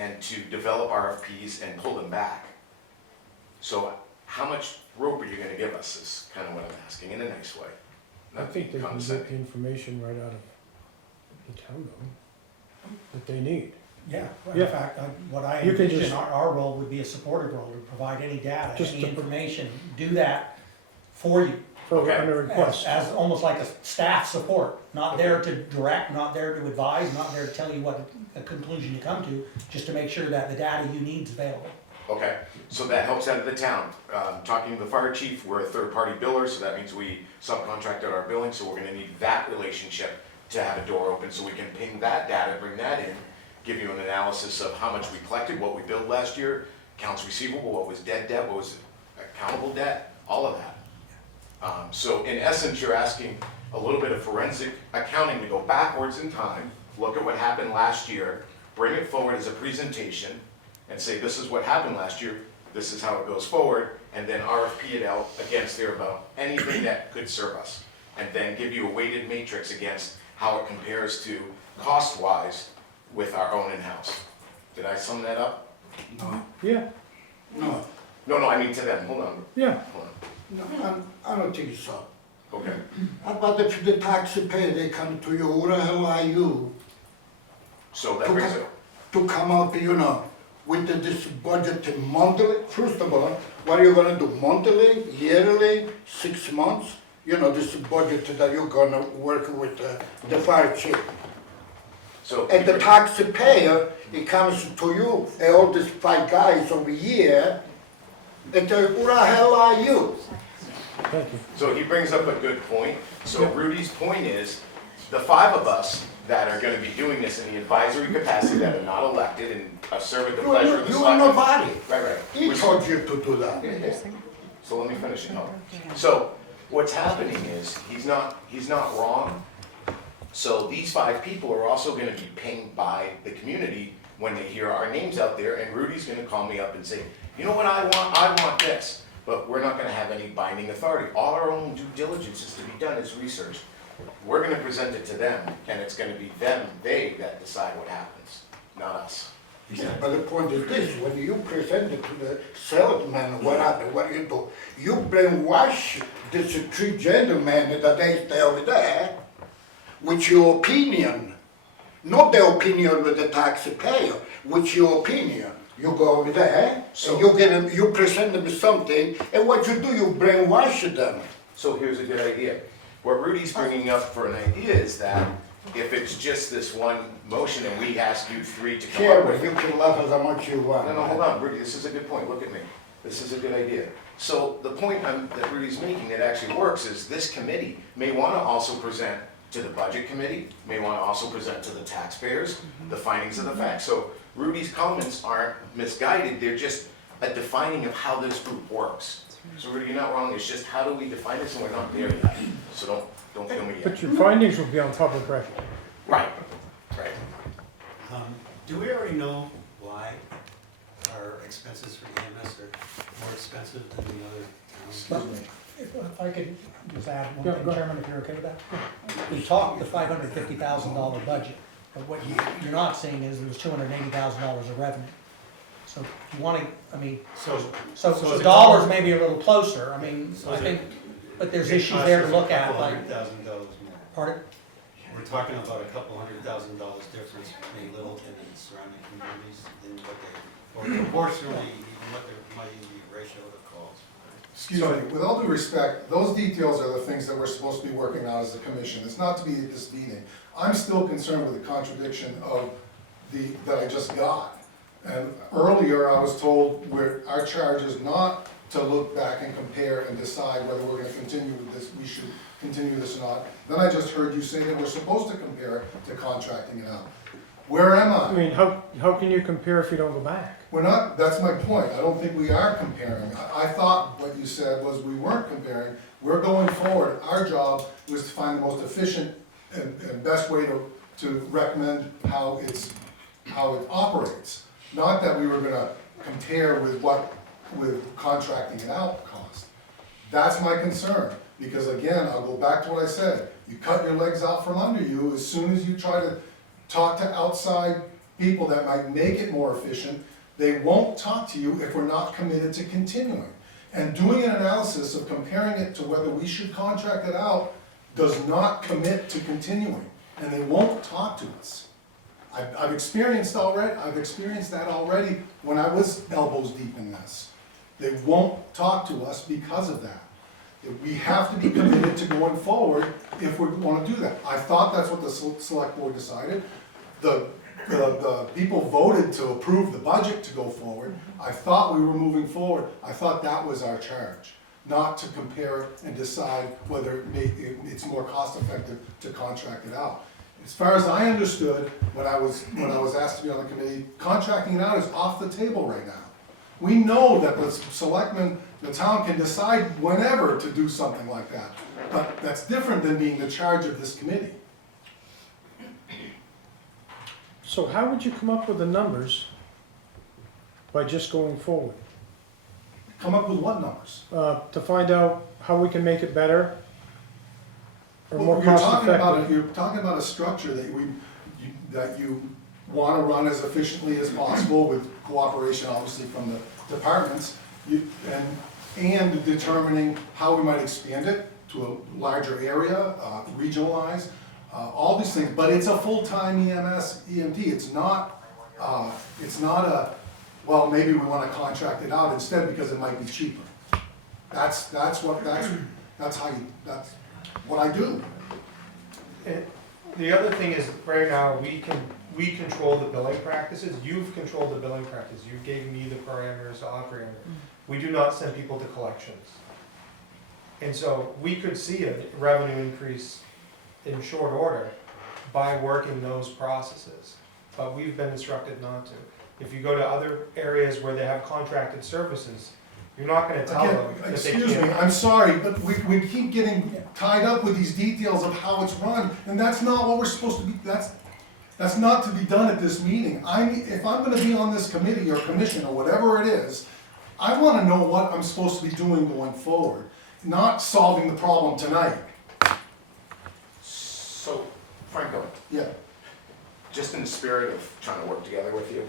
and to develop RFPs and pull them back. So how much rope are you gonna give us is kind of what I'm asking, in a nice way. I Not think they being can get condescending. the information right out of the town though, that they need. Yeah, in Yeah. fact, what I You can envision, just- our role would be a supportive role, to provide any data, Just any to- information, do that for you. For, Okay. under request. As almost like a staff support, not there to direct, not there to advise, not there to tell you what a conclusion you come to, just to make sure that the data you need is available. Okay, so that helps out of the town. Talking to the fire chief, we're a third-party biller, so that means we subcontract out our billing, so we're gonna need that relationship to have a door open, so we can ping that data, bring that in, give you an analysis of how much we collected, what we billed last year, accounts receivable, what was dead debt, what was accountable debt, all of that. So in essence, you're asking a little bit of forensic accounting to go backwards in time, look at what happened last year, bring it forward as a presentation, and say, this is what happened last year, this is how it goes forward, and then RFP it out against there about anything that could serve us. And then give you a weighted matrix against how it compares to cost-wise with our own in-house. Did I sum that up? Yeah, No, No, I mean to them, hold on, yeah. hold no, I don't think so. on, okay. How about if the taxpayer, they come to you, who the hell are you? So that brings it, To come up, with this budget monthly, first of all, what are you gonna do, monthly, yearly, 6 months? This budget that you're gonna work with the fire chief. so. And the taxpayer, it comes to you, and all these 5 guys over here, and tell, who the hell are you? Thank you. So he brings up a good point. So Rudy's point is, the 5 of us that are gonna be doing this in the advisory capacity that are not elected and serve at the pleasure of the You are selectmen. nobody. Right. He told you to do that. Yeah. So let me finish it. So what's happening is, he's not wrong. So these 5 people are also gonna be pinged by the community when they hear our names out there, and Rudy's gonna call me up and say, you know what I want this. But we're not gonna have any binding authority. All our own due diligence is to be done is research. We're gonna present it to them, and it's gonna be they that decide what happens, not us. But the point is this, when you present it to the salesman, what you do? You brainwash these 3 gentlemen that they stay over there with your opinion. Not the opinion with the taxpayer, with your opinion. You go over there, So- and you present them something, and what you do, you brainwash them. So here's a good idea. What Rudy's bringing up for an idea is that if it's just this one motion and we ask you 3 to come up Chairman, with you it. can laugh as much you want. No, hold on, Rudy, this is a good point, look at me. This is a good idea. So the point that Rudy's making that actually works is this committee may wanna also present to the budget committee, may wanna also present to the taxpayers, the findings of the facts. So Rudy's comments aren't misguided, they're just a defining of how this group works. So Rudy, you're not wrong, it's just how do we define this, and we're not there yet. So don't kill me But yet. your findings will be on public record. Right. Do we already know why our expenses for EMS are more expensive than the other towns? If I could just add one Yeah, thing, go ahead. Chairman, if you're okay with that? We talked the $550,000 budget, but what you're not seeing is there was $280,000 of revenue. So if you want to, So so is it dollars all- may be a little closer, I So is think, it- but there's it issues costs there to us look a at, couple like, $100,000 more. pardon? We're talking about a couple $100,000 difference between Littleton and surrounding communities than what they, or proportionally, even what there might even be a ratio of calls. Excuse me, with all due respect, those details are the things that we're supposed to be working on as a commission. It's not to be at this meeting. I'm still concerned with the contradiction of that I just got. And earlier, I was told our charge is not to look back and compare and decide whether we're gonna continue with this, we should continue this or not. Then I just heard you say that we're supposed to compare to contracting it out. Where am I mean, how can you compare if you don't go back? We're not, that's my point, I don't think we are comparing. I thought what you said was we weren't comparing. We're going forward, our job was to find the most efficient and best way to recommend how it operates. Not that we were gonna compare with contracting it out cost. That's my concern, because again, I'll go back to what I said. You cut your legs out from under you as soon as you try to talk to outside people that might make it more efficient. They won't talk to you if we're not committed to continuing. And doing an analysis of comparing it to whether we should contract it out does not commit to continuing, and they won't talk to us. I've experienced that already when I was elbows deep in this. They won't talk to us because of that. We have to be committed to going forward if we wanna do that. I thought that's what the select board decided. The the people voted to approve the budget to go forward, I thought we were moving forward, I thought that was our charge. Not to compare and decide whether it's more cost effective to contract it out. As far as I understood, when I was asked to be on the committee, contracting it out is off the table right now. We know that the selectmen, the town can decide whenever to do something like that, but that's different than being the charge of this committee. So how would you come up with the numbers by just going forward? Come up with what numbers? To find out how we can make it better or Well, more you're cost talking about effective? You're talking about a structure that you want to run as efficiently as possible with cooperation, obviously, from the departments, and determining how we might expand it to a larger area, regionalize, all these things. But it's a full-time EMS, EMT. It's not a, well, maybe we want to contract it out instead because it might be cheaper. That's what I do. The other thing is, right now, we control the billing practices, you've controlled the billing practice, you gave me the parameters to operate under. We do not send people to collections. And so we could see a revenue increase in short order by working those processes, but we've been instructed not to. If you go to other areas where they have contracted services, you're not gonna tell Again, them that they can't. excuse me, I'm sorry, but we keep getting tied up with these details of how it's run, and that's not what we're supposed to be, that's not to be done at this meeting. If I'm gonna be on this committee or commission or whatever it is, I wanna know what I'm supposed to be doing going forward, not solving the problem tonight. So, Franco, Yeah, just in the spirit of trying to work together with you.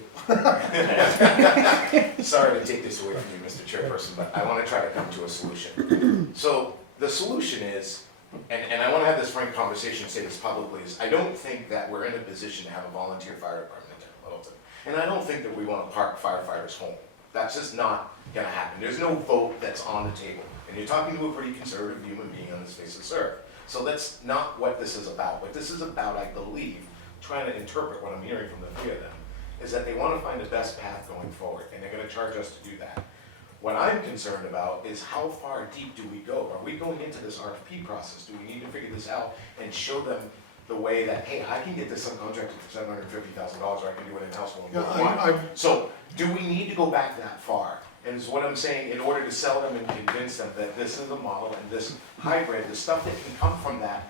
Sorry to take this away from you, Mr. Chairperson, but I want to try to come to a solution. So the solution is, and I want to have this frank conversation, say this publicly, is I don't think that we're in a position to have a volunteer fire department in Littleton. And I don't think that we want to park firefighters home. That's just not going to happen. There's no vote that's on the table. And you're talking to a pretty conservative human being on this face of the earth. So that's not what this is about. What this is about, I believe, trying to interpret what I'm hearing from the three of them, is that they want to find the best path going forward, and they're going to charge us to do that. What I'm concerned about is how far deep do we go? Are we going into this RFP process? Do we need to figure this out and show them the way that, hey, I can get this subcontracted for $750,000, or I can do it in-house when we want? So, do we need to go back that far? And is what I'm saying, in order to sell them and convince them that this is a model and this hybrid, the stuff that can come from that,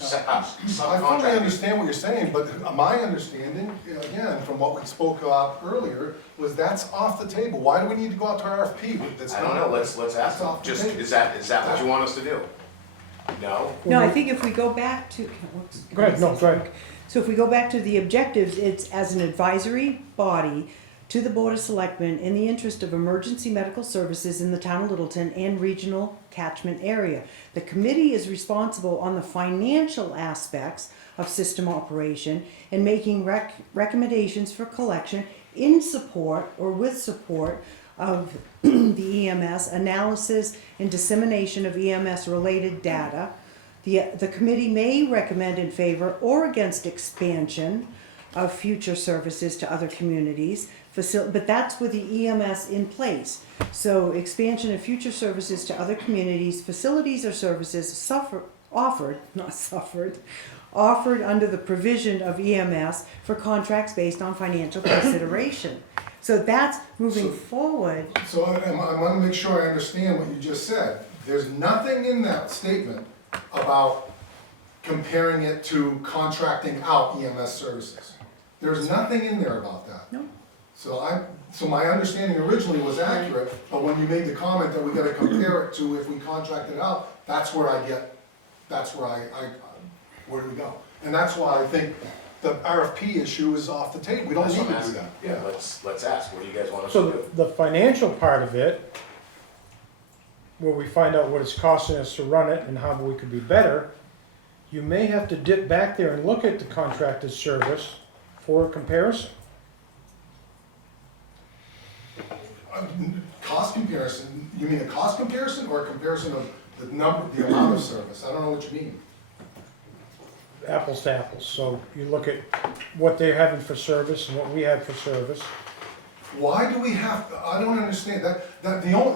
I fully subcontracting. understand what you're saying, but my understanding, again, from what we spoke about earlier, was that's off the table. Why do we need to go out to RFP? I don't know, let's ask That's them. off the Just, table. is that what you want us to do? No? No, I think if we go back to, whoops. Go ahead, no, go ahead. So if we go back to the objectives, it's as an advisory body to the Board of Selectmen in the interest of emergency medical services in the town of Littleton and regional catchment area. The committee is responsible on the financial aspects of system operation and making recommendations for collection in support or with support of the EMS analysis and dissemination of EMS related data. The committee may recommend in favor or against expansion of future services to other communities, but that's with the EMS in place. So expansion of future services to other communities, facilities or services offered under the provision of EMS for contracts based on financial consideration. So that's moving forward. So I want to make sure I understand what you just said. There's nothing in that statement about comparing it to contracting out EMS services. There's nothing in there about that. No. So my understanding originally was accurate, but when you made the comment that we gotta compare it to if we contract it out, that's where where do we go? And that's why I think the RFP issue is off the table. We don't That's need what to I'm do asking. that. Yeah, let's ask, what do you guys want us So to do? the financial part of it, where we find out what it's costing us to run it and how we could be better, you may have to dip back there and look at the contracted service for a comparison. Cost comparison, you mean a cost comparison or a comparison of the amount of service? I don't know what you mean. apples to apples. So you look at what they're having for service and what we have for service. Why do we have, I don't understand,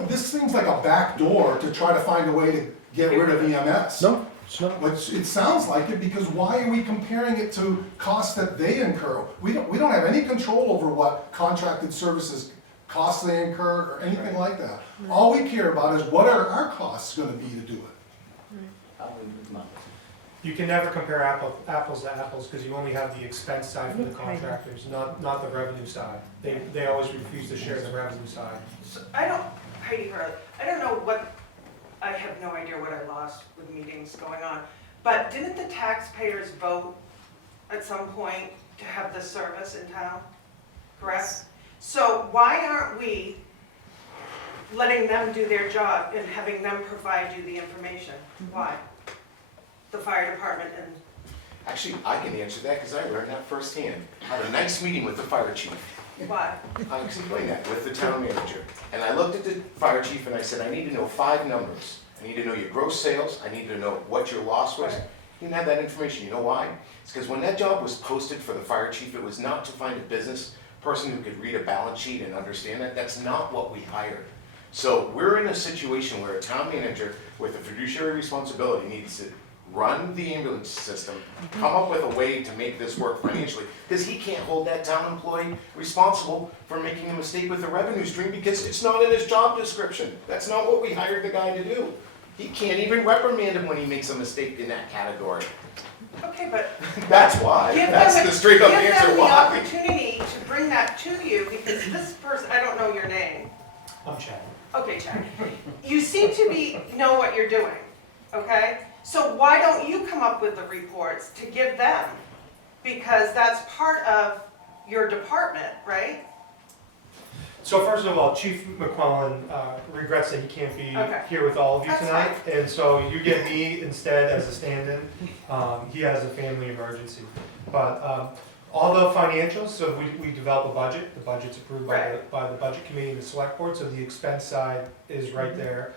this seems like a back door to try to find a way to get rid of EMS. No, it's not. But it sounds like it, because why are we comparing it to costs that they incur? We don't have any control over what contracted services costs they incur or anything like that. All we care about is what are our costs gonna be to do it. You can never compare apples to apples, because you only have the expense side for the contractors, not the revenue side. They always refuse to share the revenue side. So I don't, Heidi Hurley, I don't know what, I have no idea what I lost with meetings going on, but didn't the taxpayers vote at some point to have this service in town? Correct? So why aren't we letting them do their job and having them provide you the information? Why? The fire department and, Actually, I can answer that because I learned that firsthand. I had a nice meeting with the fire chief. why? I explained that with the town manager. And I looked at the fire chief and I said, I need to know 5 numbers. I need to know your gross sales, I need to know what your loss was. Right. He didn't have that information, you know why? It's because when that job was posted for the fire chief, it was not to find a business person who could read a balance sheet and understand that. That's not what we hired. So we're in a situation where a town manager with a fiduciary responsibility needs to run the ambulance system, come up with a way to make this work financially, because he can't hold that town employee responsible for making a mistake with the revenue stream, because it's not in his job description. That's not what we hired the guy to do. He can't even reprimand him when he makes a mistake in that category. Okay, but That's why. give That's them, the straight up give them answer the why. opportunity to bring that to you, because this person, I don't know your name. I'm Chad. Okay, Chad. You seem to know what you're doing, okay? So why don't you come up with the reports to give them? Because that's part of your department, right? So first of all, Chief McClellan regrets that he can't be Okay. here with all of you That's tonight. And so you get me instead as a stand-in. He has a family emergency. But all the financials, so we develop a budget. The budget's approved by the budget committee and the select board. So the expense side is right there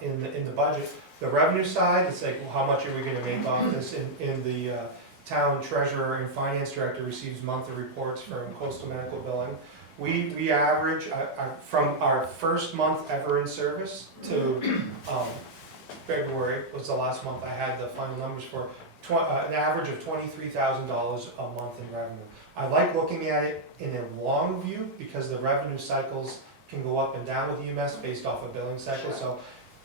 in the budget. The revenue side, it's like, well, how much are we gonna make off this? In the town treasurer and finance director receives monthly reports from coastal medical billing. We average, from our first month ever in service to February was the last month I had the final numbers for, an average of $23,000 a month in revenue. I like looking at it in a long view because the revenue cycles can go up and down with EMS based off a billing cycle. So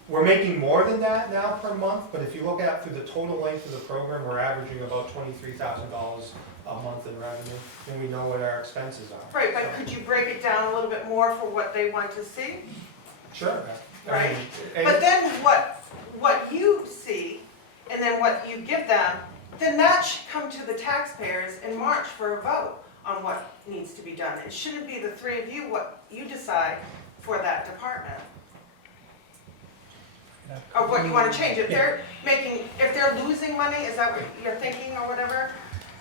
we're making more than that now per month, but if you look at through the total length of the program, we're averaging about $23,000 a month in revenue, and we know what our expenses are. Right, but could you break it down a little bit more for what they want to see? Sure. Right. And- But then what you see, and then what you give them, then that should come to the taxpayers in March for a vote on what needs to be done. It shouldn't be the 3 of you, what you decide for that department. Or what you want to change. If they're losing money, is that what you're thinking or whatever?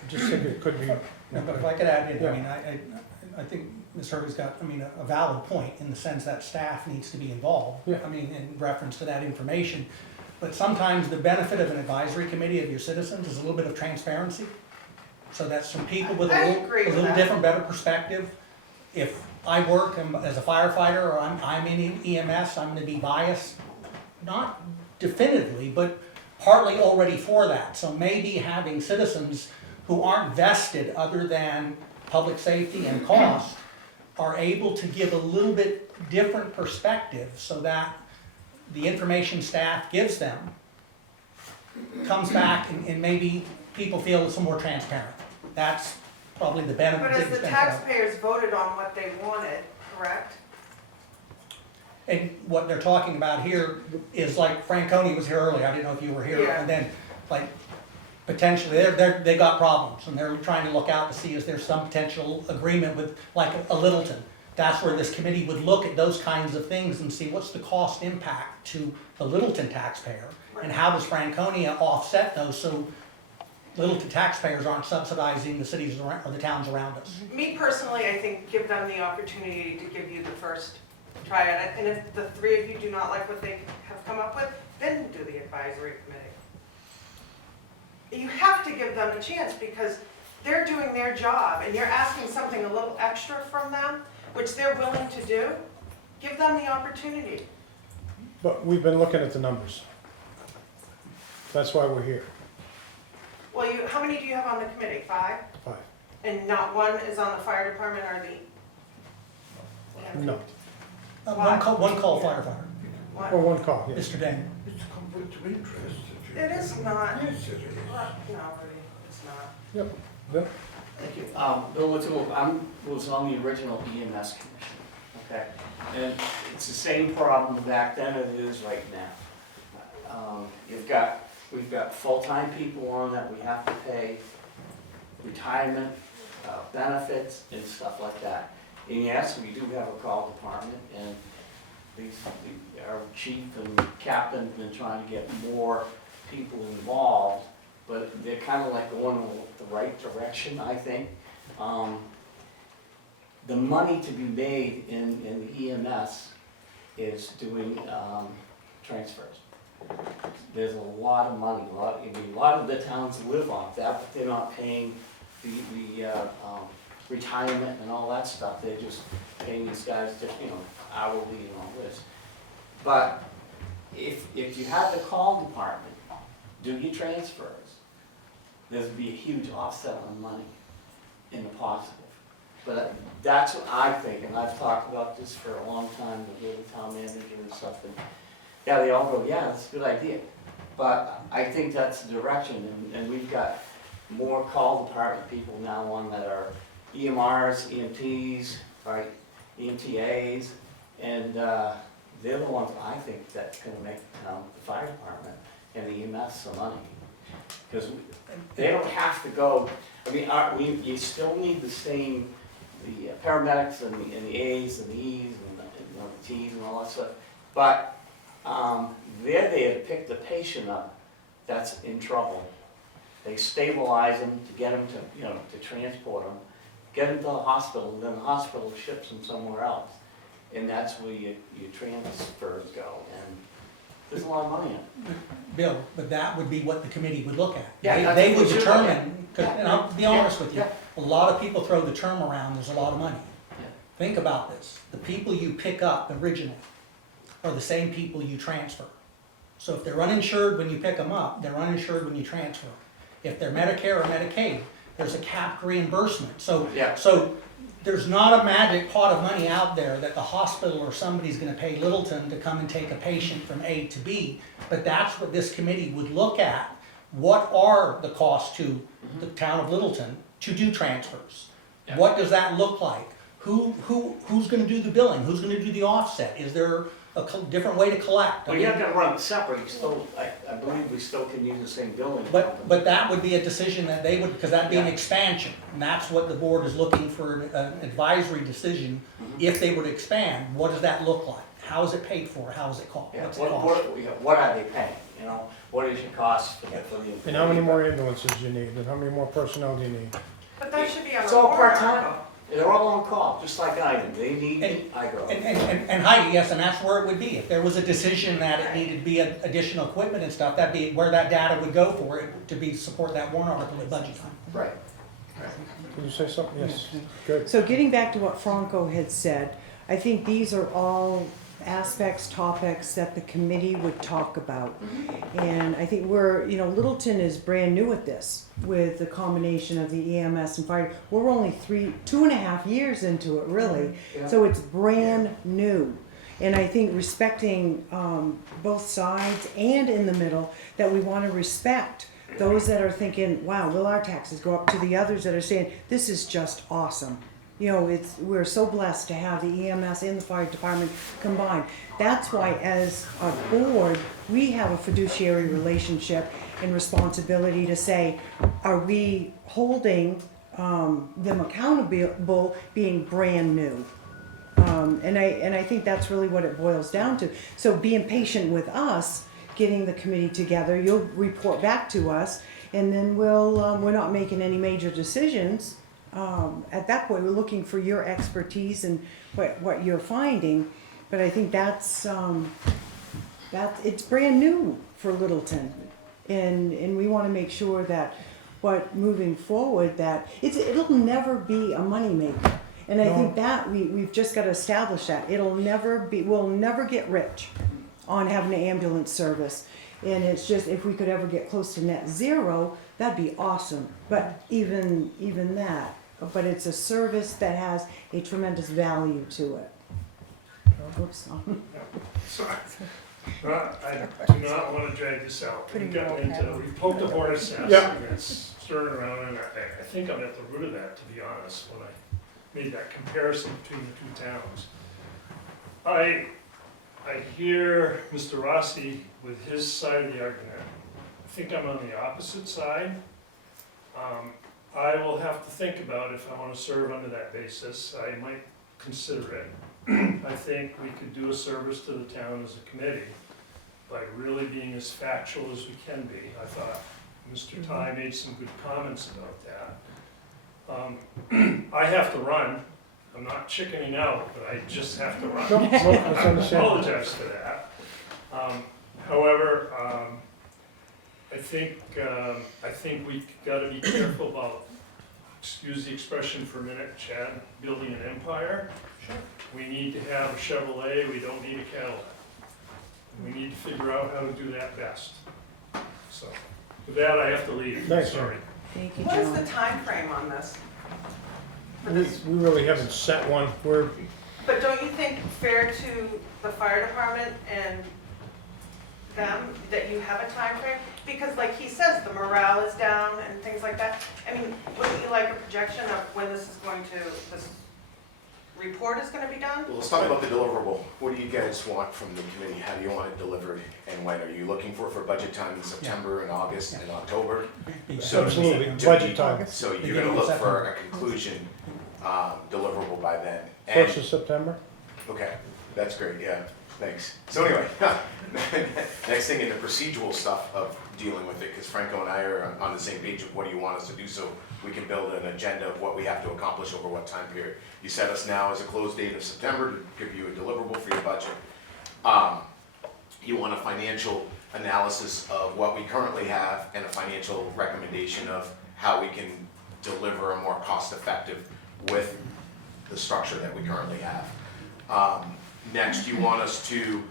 I just think it could be, No, but if I could add in, Yeah. I mean, I think Ms. Hervey's got, I mean, a valid point in the sense that staff needs to be involved. Yeah. I mean, in reference to that information. But sometimes the benefit of an advisory committee of your citizens is a little bit of transparency. So that some people with I a agree with little that. different, better perspective. If I work as a firefighter or I'm in EMS, I'm gonna be biased, not definitively, but partly already for that. So maybe having citizens who aren't vested other than public safety and cost are able to give a little bit different perspective so that the information staff gives them comes back and maybe people feel it's more transparent. That's probably the benefit. But as the taxpayers voted on what they wanted, correct? And what they're talking about here is like Franconi was here earlier, I didn't know if you were here, Yeah. and then like potentially they got problems and they're trying to look out to see is there some potential agreement with like a Littleton. That's where this committee would look at those kinds of things and see what's the cost impact to the Littleton taxpayer and how does Franconia offset those so Littleton taxpayers aren't subsidizing the cities around, or the towns around us. Me personally, I think give them the opportunity to give you the first try at it. And if the 3 of you do not like what they have come up with, then do the advisory committee. you have to give them a chance because they're doing their job and you're asking something a little extra from them, which they're willing to do. Give them the opportunity. But we've been looking at the numbers. That's why we're here. Well, how many do you have on the committee? 5? 5. And not one is on the fire department or the? No. One call firefighter, What? Or one call, yes. Mr. Daniel. It's a conflict of interest. It is not. Yes, it is. No, Rudy, it's not. Yep. Bill? Thank you. Bill Littleton, was on the original EMS commission, okay? And it's the same problem back then as it is right now. We've got full-time people on that we have to pay, retirement, benefits, and stuff like that. And yes, we do have a call department, and our chief and captain have been trying to get more people involved, but they're kind of like going in the right direction, I think. The money to be made in the EMS is doing transfers. There's a lot of money, a lot of the towns live off that, but they're not paying the retirement and all that stuff. They're just paying these guys just, hourly and all this. But if you have the call department do your transfers, there'd be a huge offset on money in the positive. But that's what I think, and I've talked about this for a long time with the town manager and stuff, and yeah, they all go, yeah, that's a good idea. But I think that's the direction, and we've got more call department people now on that are EMRs, EMTs, right, EMTAs, and they're the ones I think that's gonna make the fire department and the EMS some money. Because they don't have to go, I mean, you still need the same, the paramedics and the A's and the E's and the T's and all that stuff. But they're there to pick the patient up that's in trouble. They stabilize them to get them to, to transport them, get them to the hospital, and then the hospital ships them somewhere else. And that's where your transfers go. And there's a lot of money in it. Bill, but that would be what the committee would look at. Yeah, They would that's what we should look at. determine, and I'll be honest with you, Yeah. a lot of people throw the term around, there's a lot of money. Yeah. Think about this, the people you pick up originally are the same people you transfer. So if they're uninsured when you pick them up, they're uninsured when you transfer. If they're Medicare or Medicaid, there's a capped reimbursement. So there's not a magic pot of money out there that the hospital or somebody's gonna pay Littleton to come and take a patient from A to B, but that's what this committee would look at. What are the costs to the town of Littleton to do transfers? Yeah. What does that look like? Who's gonna do the billing? Who's gonna do the offset? Is there a different way to collect? Well, you're not gonna run it separate, you still, I believe we still can use the same building. But that would be a decision that they would, because that'd be an Yeah. expansion. And that's what the board is looking for, an advisory decision. If they were to expand, what does that look like? How is it paid for? How is it cost? Yeah, What's it cost? what are they paying, what is your cost for the And how many more ambulances do you need, and how many more personnel do you need? But that should be on It's a all warrant part-time. article. They're all on call, just like I do, they need me, I go. And Heidi, yes, and that's where it would be. If there was a decision that it needed to be additional equipment and stuff, that'd be where that data would go for it to be, support that warrant article at budget time. Right. Can you say something? Yes, good. So getting back to what Franco had said, I think these are all aspects, topics that the committee would talk about. And I think Littleton is brand new at this with the combination of the EMS and fire. We're only 2.5 years into it, really. Yeah. So it's brand new. And I think respecting both sides and in the middle, that we want to respect those that are thinking, wow, will our taxes go up, to the others that are saying, this is just awesome. We're so blessed to have the EMS and the fire department combined. That's why, as a board, we have a fiduciary relationship and responsibility to say, are we holding them accountable being brand new? And I think that's really what it boils down to. So being patient with us, getting the committee together, you'll report back to us, and then we're not making any major decisions. At that point, we're looking for your expertise and what you're finding, but I think that's it's brand new for Littleton. And we wanna make sure that, moving forward, that it'll never be a moneymaker. And I think that we've just gotta establish that. We'll never get rich on having an ambulance service. And it's just, if we could ever get close to net zero, that'd be awesome. But even that, but it's a service that has a tremendous value to it. Oops. Sorry. I do not want to drag this out. We've poked the hornet's nest, Yeah. and it's stirring around, and I think I'm at the root of that, to be honest, when I made that comparison between the two towns. I hear Mr. Rossi with his side of the argument. I think I'm on the opposite side. I will have to think about if I want to serve under that basis. I might consider it. I think we could do a service to the town as a committee by really being as factual as we can be. I thought Mr. Ty made some good comments about that. I have to run. I'm not chickening out, but I just have to run. No, that's I understandable. apologize for that. However, I think we gotta be careful about, excuse the expression for a minute, Chad, building an empire. We need to have a Chevrolet, we don't need a Cadillac. We need to figure out how to do that best. So, with that, I have to leave, Thanks, sorry. Thank you, What is the John. time frame on this? For We this? really haven't set one. But don't you think fair to the fire department and them that you have a time frame? Because like he says, the morale is down and things like that. I mean, wouldn't you like a projection of when this report is gonna be done? Well, let's talk about the deliverable. What do you guys want from the committee? How do you want it delivered? And when? Are you looking for budget time in September and August and October? So Absolutely, to budget be- time. So you're gonna look for a conclusion, deliverable by then? First of September? Okay, that's great, yeah, thanks. So anyway, next thing in the procedural stuff of dealing with it, because Franco and I are on the same page of what do you want us to do, so we can build an agenda of what we have to accomplish over what time period. You set us now as a close date of September to give you a deliverable for your budget. You want a financial analysis of what we currently have and a financial recommendation of how we can deliver a more cost-effective with the structure that we currently have. Next, you want us to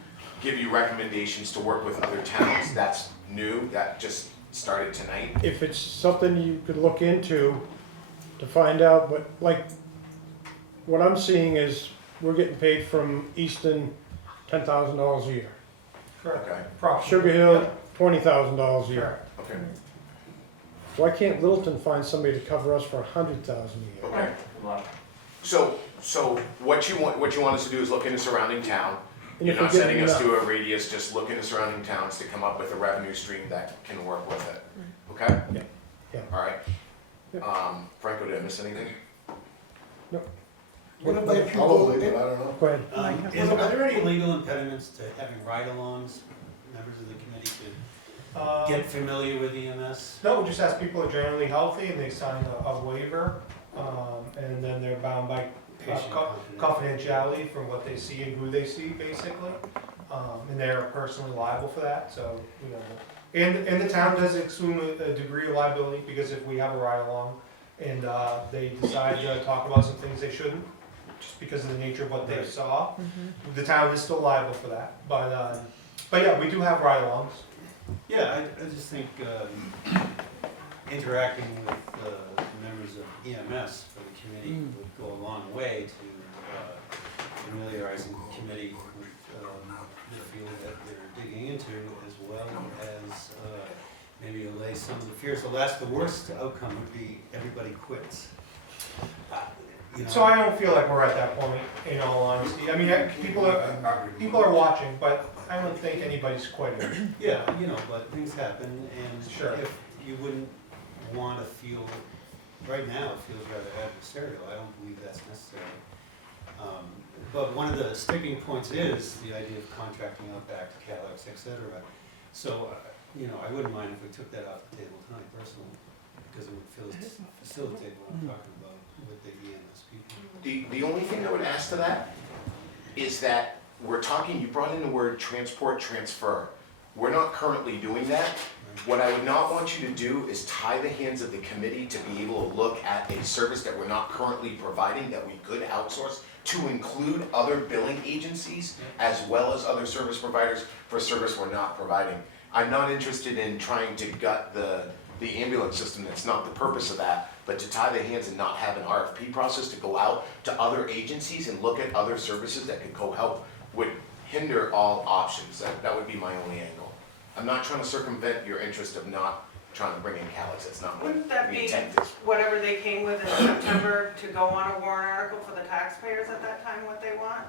give you recommendations to work with other towns. That's new, that just started tonight. If it's something you could look into to find out, but like, what I'm seeing is we're getting paid from Easton $10,000 a year. Okay, Sugar Hill, $20,000 a year. Correct. okay, Why can't Littleton find somebody to cover us for $100,000 a year? okay. So what you want us to do is look in the surrounding town. And You're if we not get setting us enough- to a radius, just look in the surrounding towns to come up with a revenue stream that can work with it. Okay? Yeah, yeah. All right. Yeah. Franco, did I miss anything? What about Probably, but I don't know. Go ahead. Are there any legal impediments to having ride-alongs? Members of the committee could get familiar with EMS? No, we just ask people are generally healthy and they sign a waiver, and then they're bound by Patient confidentiality from what they see and who they see, basically. And they're personally liable for that, so, you know. And the town does assume a degree of liability, because if we have a ride-along and they decide to talk about some things they shouldn't, just because of the nature of what they saw, the town is still liable for that. But yeah, we do have ride-alongs. Yeah, I just think interacting with members of EMS for the committee would go a long way to familiarizing the committee with the field that they're digging into, as well as maybe allay some of the fears. The worst outcome would be everybody quits. You know, So I don't feel like we're at that point, in all honesty. I mean, people are watching, but I don't think anybody's quitting. yeah, you know, but things happen, and Sure. if you wouldn't want to feel, right now it feels rather adversarial, I don't believe that's necessary. But one of the sticking points is the idea of contracting out back to Cadillacs, et cetera. So, you know, I wouldn't mind if we took that off the table tonight personally, because it would facilitate what I'm talking about with the EMS people. The only thing I would ask to that is that we're talking, you brought in the word transport transfer. We're not currently doing that. What I would not want you to do is tie the hands of the committee to be able to look at a service that we're not currently providing that we could outsource to include other billing agencies as well as other service providers for a service we're not providing. I'm not interested in trying to gut the ambulance system. That's not the purpose of that, but to tie the hands and not have an RFP process to go out to other agencies and look at other services that could co-help would hinder all options. That would be my only angle. I'm not trying to circumvent your interest of not trying to bring in Calix. That's not what Wouldn't that the be intent is. whatever they came with in September to go on a warrant article for the taxpayers at that time, what they want?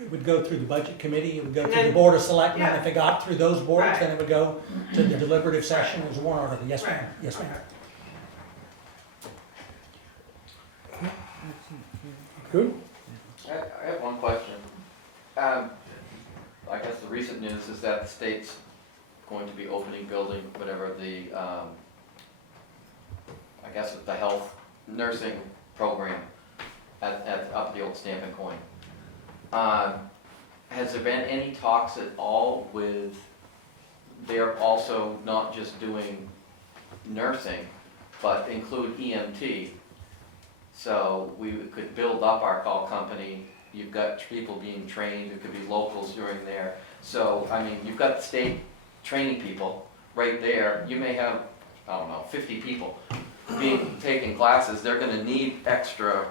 It would go through the budget committee, it would go And through the then- board of selectmen, yeah. if it got through those boards, Right. then it would go to the deliberative session as a warrant article. Yes, ma'am, Right. yes, ma'am. Good? I have one question. I guess the recent news is that the state's going to be opening, building, whatever the, I guess the health nursing program at up the old Stamp and Coin. Has there been any talks at all with, they're also not just doing nursing, but include EMT? So we could build up our call company. You've got people being trained, it could be locals during there. So, I mean, you've got the state training people right there. You may have, I don't know, 50 people taking classes. They're gonna need extra,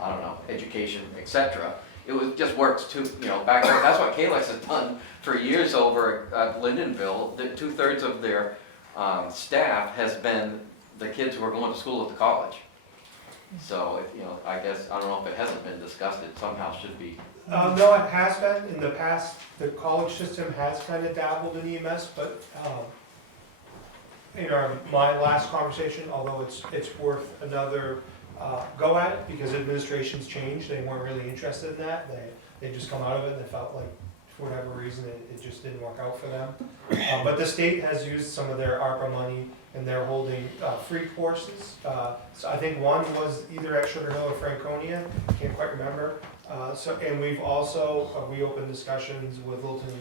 I don't know, education, etc. Just works too, back there. That's what Calix has done for years over at Lindenville. 2/3 of their staff has been the kids who are going to school at the college. So, I guess, I don't know if it hasn't been discussed, it somehow should be. No, it has been, in the past, the college system has kind of dabbled in EMS, but, my last conversation, although it's worth another, go at it, because administrations changed, they weren't really interested in that, they just come out of it and they felt like, for whatever reason, it just didn't work out for them. But the state has used some of their ARPA money, and they're holding free courses. So I think one was either at Sugar Hill or Franconia, can't quite remember. And we've also reopened discussions with Littleton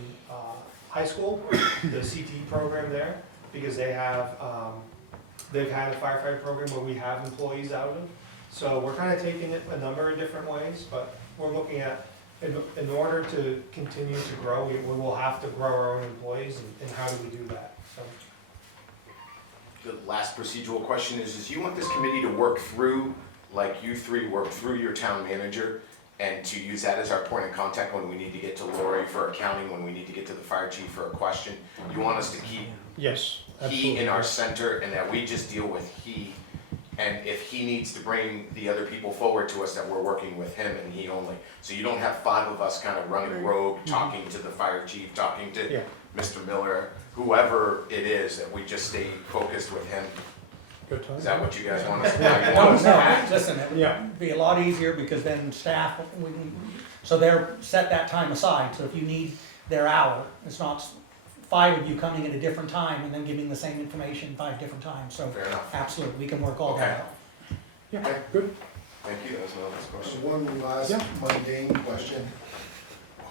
High School, the CTE program there, because they've had a firefighter program where we have employees out of them. So we're kind of taking it a number of different ways, but we're looking at, in order to continue to grow, we will have to grow our own employees, and how do we do that? So. The last procedural question is you want this committee to work through, like you three work through your town manager, and to use that as our point of contact when we need to get to Lori for accounting, when we need to get to the fire chief for a question? You want us to keep Yes, he absolutely. in our center, and that we just deal with he, and if he needs to bring the other people forward to us, that we're working with him and he only. So you don't have 5 of us kind of running rogue, talking to the fire chief, talking Yeah. to Mr. Miller, whoever it is, that we just stay focused with him. Good time. Is that what you guys want us to do? No, listen, it Yeah. would be a lot easier because then staff, so they're, set that time aside, so if you need their hour, it's not 5 of you coming at a different time and then giving the same information 5 different times, so Fair enough. absolutely, we can work all that Okay. out. Yeah, good. Thank you, that was my last question. One last Yeah. mundane question.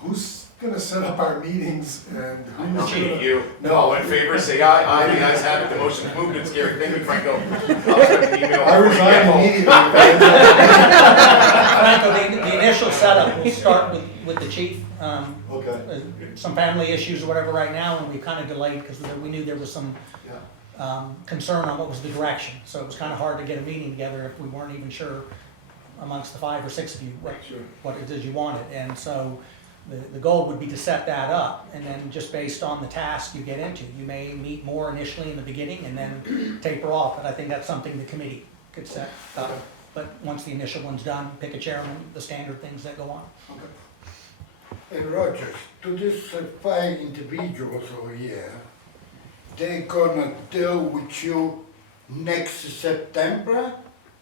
Who's gonna set up our meetings and I who's nominate gonna? you. No. All in favor, say aye. Aye, the ayes have it, the motion's moved and carried. Thank you, Franco. I'll check the email I before you resign get home. immediately. Franco, the initial setup will start with the chief, Okay, some family issues or whatever right now, and we kind of delayed because we knew there was some yeah. concern on what was the direction. So it was kind of hard to get a meeting together if we weren't even sure amongst the 5 or 6 of you Sure. what it is you wanted. And so the goal would be to set that up, and then just based on the task you get into, you may meet more initially in the beginning and then taper off. But I think that's something the committee could set up. But once the initial one's done, pick a chairman, the standard things that go on. And Rogers, to these 5 individuals over here, they gonna deal with you next September,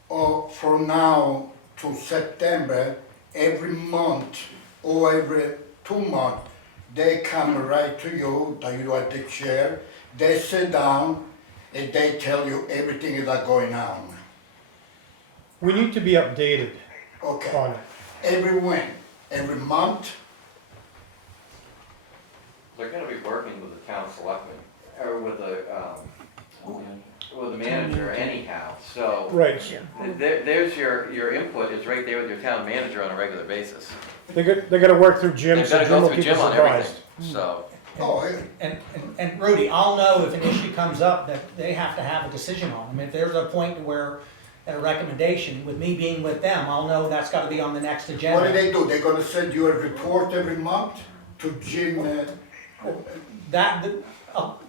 or from now to September, every month or every 2 months, they come right to you, that you are the chair, they sit down and they tell you everything that going on. We need to be updated Okay, on it. every when? Every month? They're gonna be working with the town selectmen with the manager anyhow, so. Right, There's your input is right there with your town manager on a regular basis. they gotta work through Jim, They've so gotta Jim go will through keep Jim us on advised. everything, so. Oh, And Rudy, I'll know if an issue comes up that they have to have a decision on. I mean, if there's a point where a recommendation, with me being with them, I'll know that's gotta be on the next what do agenda. they do? They're gonna send you a report every month to Jim?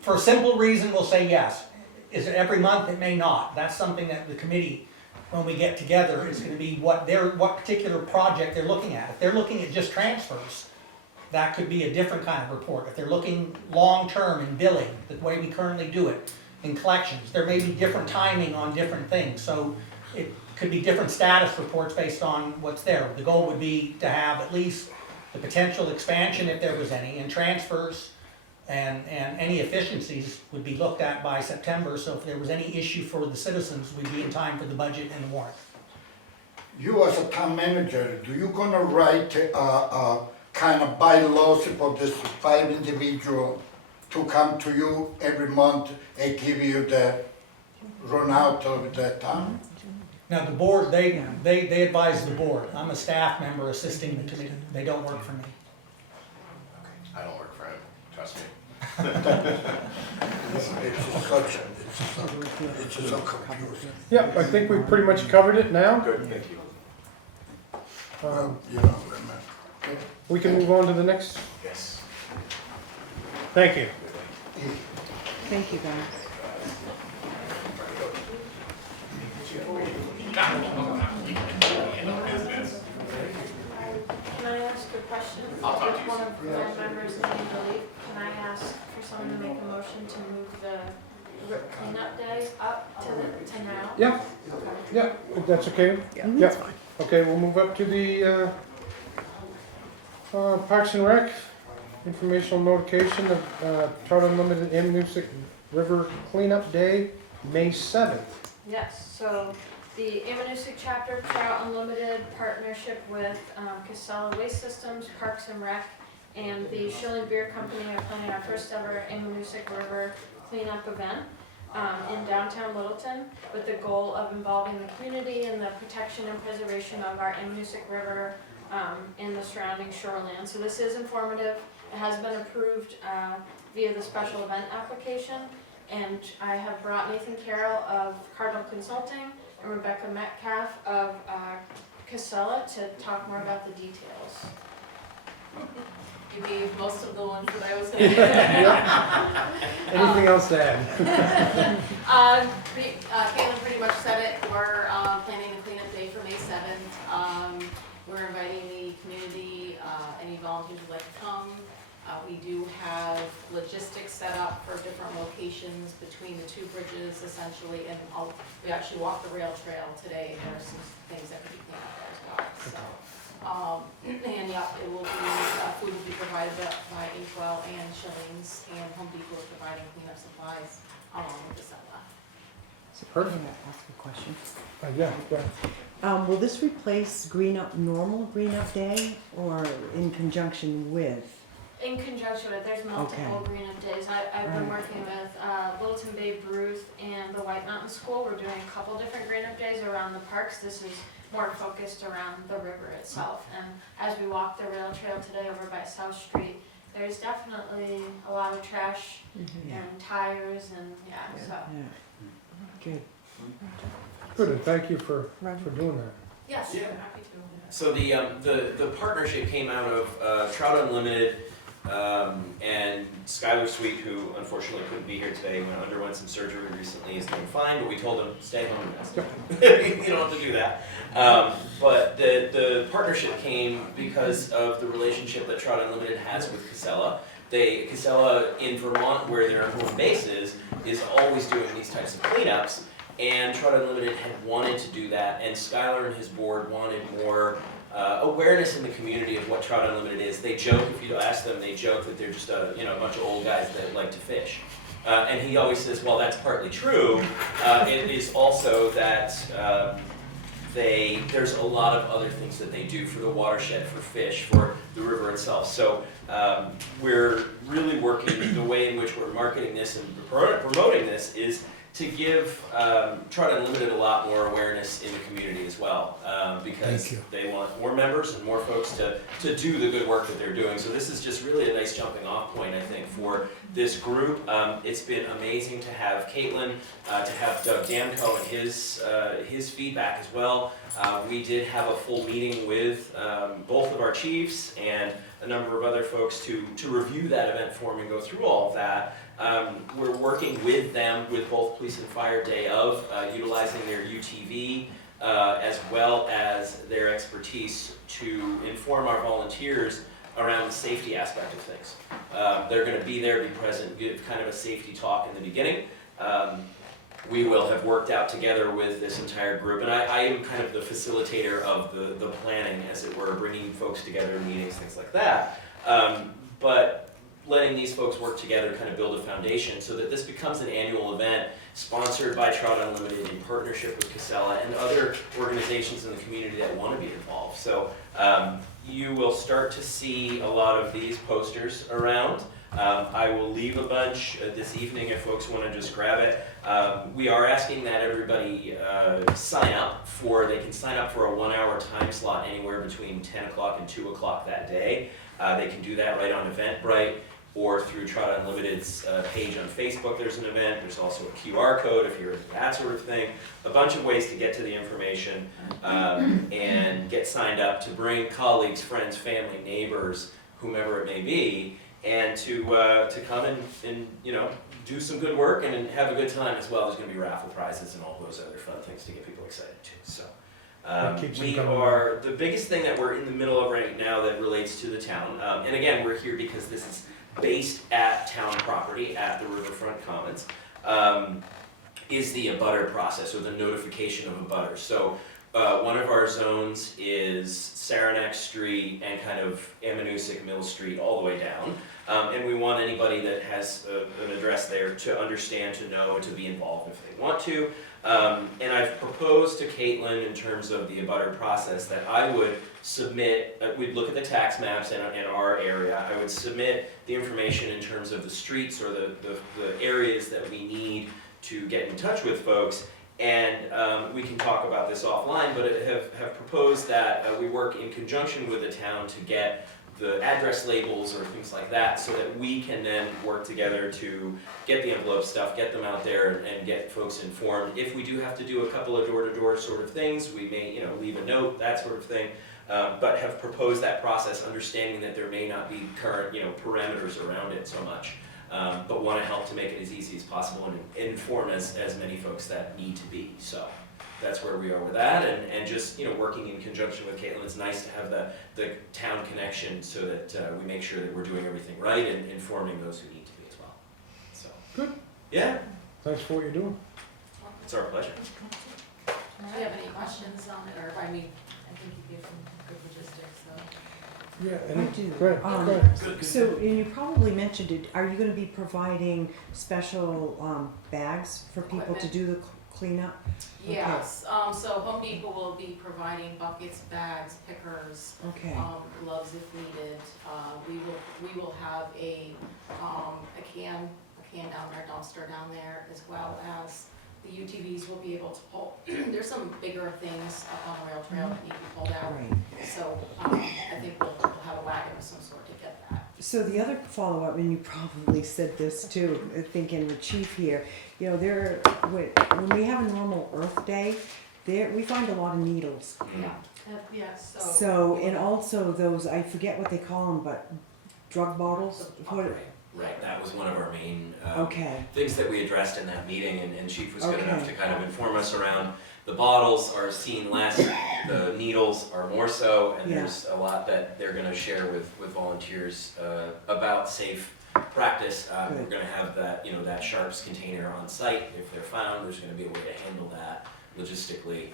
For a simple reason, we'll say yes. Is it every month? It may not. That's something that the committee, when we get together, is gonna be what particular project they're looking at. If they're looking at just transfers, that could be a different kind of report. If they're looking long-term in billing, the way we currently do it, in collections, there may be different timing on different things. So it could be different status reports based on what's there. The goal would be to have at least the potential expansion, if there was any, and transfers, and any efficiencies would be looked at by September. So if there was any issue for the citizens, we'd be in time for the budget and the warrant. You as a town manager, do you gonna write kind of bylaws for this 5 individual to come to you every month and give you the run out of the town? Now, the board, they advise the board. I'm a staff member assisting the committee. They don't work for me. I don't work for him, trust me. It's so confusing. Yeah, I think we've pretty much covered it now. Good, thank you. You know, We can move on to the next. Yes. Thank you. Thank you, guys. Can I ask a question? I'll talk to you If one of my members needing to leave, can I ask for someone to make a motion to move the cleanup day up to now? Yeah, yeah, if that's okay. Yeah. Okay, we'll move up to the Parks and Rec, informational notification of Trout Unlimited Amnesic River Cleanup Day, May 7th. Yes, so the Amanuensis Chapter Trout Unlimited partnership with Casella Waste Systems, Parks and Rec, and the Schilling Beer Company are planning our first ever Amanuensis River cleanup event in downtown Littleton, with the goal of involving the community in the protection and preservation of our Amanuensis River and the surrounding shoreline. So this is informative. It has been approved via the special event application, and I have brought Nathan Carroll of Cardinal Consulting and Rebecca Metcalf of Casella to talk more about the details. You gave most of the ones that I was going to Anything else to add? Caitlin pretty much said it. We're planning the cleanup day for May 7th. We're inviting the community, any volunteers who'd like to come. We do have logistics set up for different locations between the two bridges, essentially, and we actually walked the rail trail today. There are some things that could be cleaned up there as well. So, and yeah, it will be, food will be provided by Inkwell and Shillings, and Home Depot is providing cleanup supplies along with the Sella. Perfect. Can I ask a question? Yeah. Will this replace normal Green Up Day, or in conjunction with? In conjunction with, there's multiple green up days. I've been working with Littleton Babe Ruth and the White Mountain School. We're doing a couple different green up days around the parks. This is more focused around the river itself. And as we walk the rail trail today over by South Street, there's definitely a lot of trash and tires and so. Good. Good, and thank you for doing that. Yes, Yeah. I'm happy to. So the partnership came out of Trout Unlimited and Skylar Sweet, who unfortunately couldn't be here today, underwent some surgery recently, is doing fine, but we told him, stay home and rest. You don't have to do that. But the partnership came because of the relationship that Trout Unlimited has with Casella. Casella in Vermont, where their home base is always doing these types of cleanups, and Trout Unlimited had wanted to do that, and Skylar and his board wanted more awareness in the community of what Trout Unlimited is. They joke, if you ask them, they joke that they're just a bunch of old guys that like to fish. And he always says, well, that's partly true. It is also that there's a lot of other things that they do for the watershed, for fish, for the river itself. So we're really working, the way in which we're marketing this and promoting this is to give Trout Unlimited a lot more awareness in the community as well, because they want more members and more folks to do the good work that they're doing. So this is just really a nice jumping off point, I think, for this group. It's been amazing to have Caitlin, to have Doug Damco and his feedback as well. We did have a full meeting with both of our chiefs and a number of other folks to review that event form and go through all of that. We're working with them with both police and fire day of, utilizing their UTV as well as their expertise to inform our volunteers around the safety aspect of things. They're going to be there, be present, give kind of a safety talk in the beginning. We will have worked out together with this entire group, and I am kind of the facilitator of the planning, as it were, bringing folks together, meetings, things like that. But letting these folks work together, kind of build a foundation so that this becomes an annual event sponsored by Trout Unlimited in partnership with Casella and other organizations in the community that want to be involved. So you will start to see a lot of these posters around. I will leave a bunch this evening if folks want to just grab it. We are asking that everybody sign up they can sign up for a 1-hour time slot anywhere between 10 o'clock and 2 o'clock that day. They can do that right on Eventbrite or through Trout Unlimited's page on Facebook. There's an event. There's also a QR code if you're into that sort of thing. A bunch of ways to get to the information and get signed up, to bring colleagues, friends, family, neighbors, whomever it may be, and to come and do some good work and have a good time as well. There's going to be raffle prizes and all those other fun things to get people excited too. So the biggest thing that we're in the middle of right now that relates to the town, and again, we're here because this is based at town property at the Riverfront Commons, is the abutter process, or the notification of abutters. So one of our zones is Saranac Street and kind of Amanusic Mill Street all the way down. And we want anybody that has an address there to understand, to know, to be involved if they want to. And I've proposed to Caitlin in terms of the abutter process that I would submit, we'd look at the tax maps in our area. I would submit the information in terms of the streets or the areas that we need to get in touch with folks. And we can talk about this offline, but have proposed that we work in conjunction with the town to get the address labels or things like that, so that we can then work together to get the envelope stuff, get them out there, and get folks informed. If we do have to do a couple of door-to-door sort of things, we may leave a note, that sort of thing, but have proposed that process, understanding that there may not be current parameters around it so much. But want to help to make it as easy as possible and inform as many folks that need to be. So that's where we are with that, and just working in conjunction with Caitlin. It's nice to have the town connection so that we make sure that we're doing everything right and informing those who need to be as well. So Good. Yeah, Thanks for what you're doing. it's our pleasure. Do you have any questions on it, or I think you gave some good logistics, so. Yeah, I do. Go ahead. So, and you probably mentioned it, are you gonna be providing special bags for people to do the cleanup? Yes, so Home Depot will be providing buckets, bags, pickers, Okay. gloves if needed. We will have a can down there, dumpster down there, as well as the UTVs will be able to pull. There's some bigger things up on the rail trail that need to be pulled out. Right. So I think we'll have a wagon of some sort to get that. So the other follow-up, and you probably said this too, thinking the chief here, when we have a normal Earth Day, we find a lot of needles. Yeah, So, and also those, I forget what they call them, but drug bottles? Right, that was one of our main things that we addressed in that meeting, and Chief was good enough to kind of inform us around. The bottles are seen less, the needles are more so, and there's a lot that they're going to share with volunteers about safe practice. We're going to have that, that sharps container on site. If they're found, there's going to be a way to handle that logistically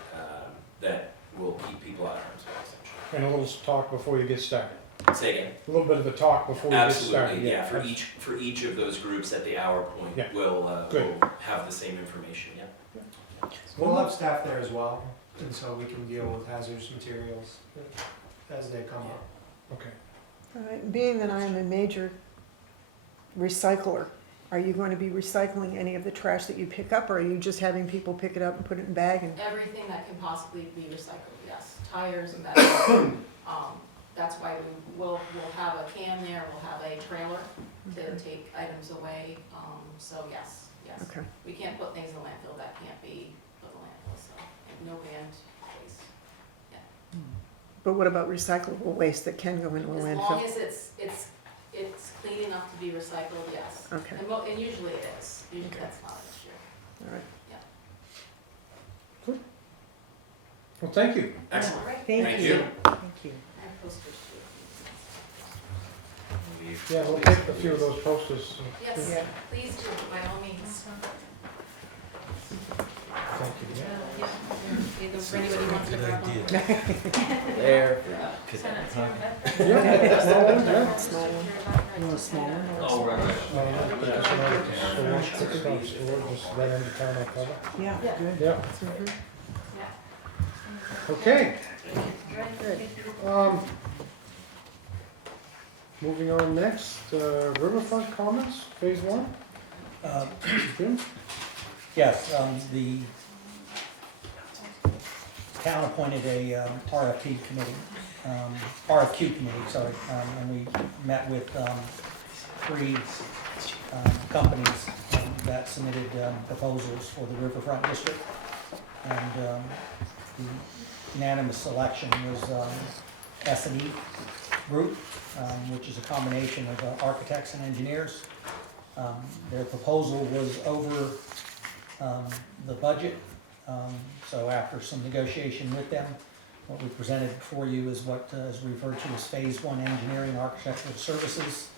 that will keep people out of harm's way, essentially. And a little talk before you get started. Say again. A little bit of the talk before you get started. Absolutely, yeah. For each of those groups at the hour point, we'll have the same information. Yeah. We'll have staff there as well. and so we can deal with hazardous materials as they come up. Okay. All right, being that I am a major recycler, are you going to be recycling any of the trash that you pick up, or are you just having people pick it up and put it in a bag and? Everything that can possibly be recycled, yes, tires and batteries. That's why we'll have a can there, we'll have a trailer to take items away, so yes. Okay. We can't put things in landfill that can't be put in landfill, so, no banned waste. But what about recyclable waste that can go into a As long landfill? as it's clean enough to be recycled, yes. Okay. And usually it is, usually Okay. that's not an issue. All right. Well, thank you. Excellent. All right. Thank you. Thank you. I have posters too. Yeah, we'll take a few of those posters. Yes, Yeah. please do, by all means. Thank you. Yeah. If anybody wants to grab one. There. Send it to your bed. Yeah, small ones, yeah. Small one. You want a small one? Oh, right, right. No, but just know that the wash quick stuff, so we'll just let into town I'll cover. Yeah, Yeah. good. Yeah, Mhm. okay. Good. Moving on next, riverfront comments, phase one. Jim? Yes, the town appointed a RFQ committee, sorry, and we met with three companies that submitted proposals for the riverfront district. And the unanimous selection was S&E Group, which is a combination of architects and engineers. Their proposal was over the budget, so after some negotiation with them, what we presented before you is what is referred to as Phase 1 Engineering Architectural Services,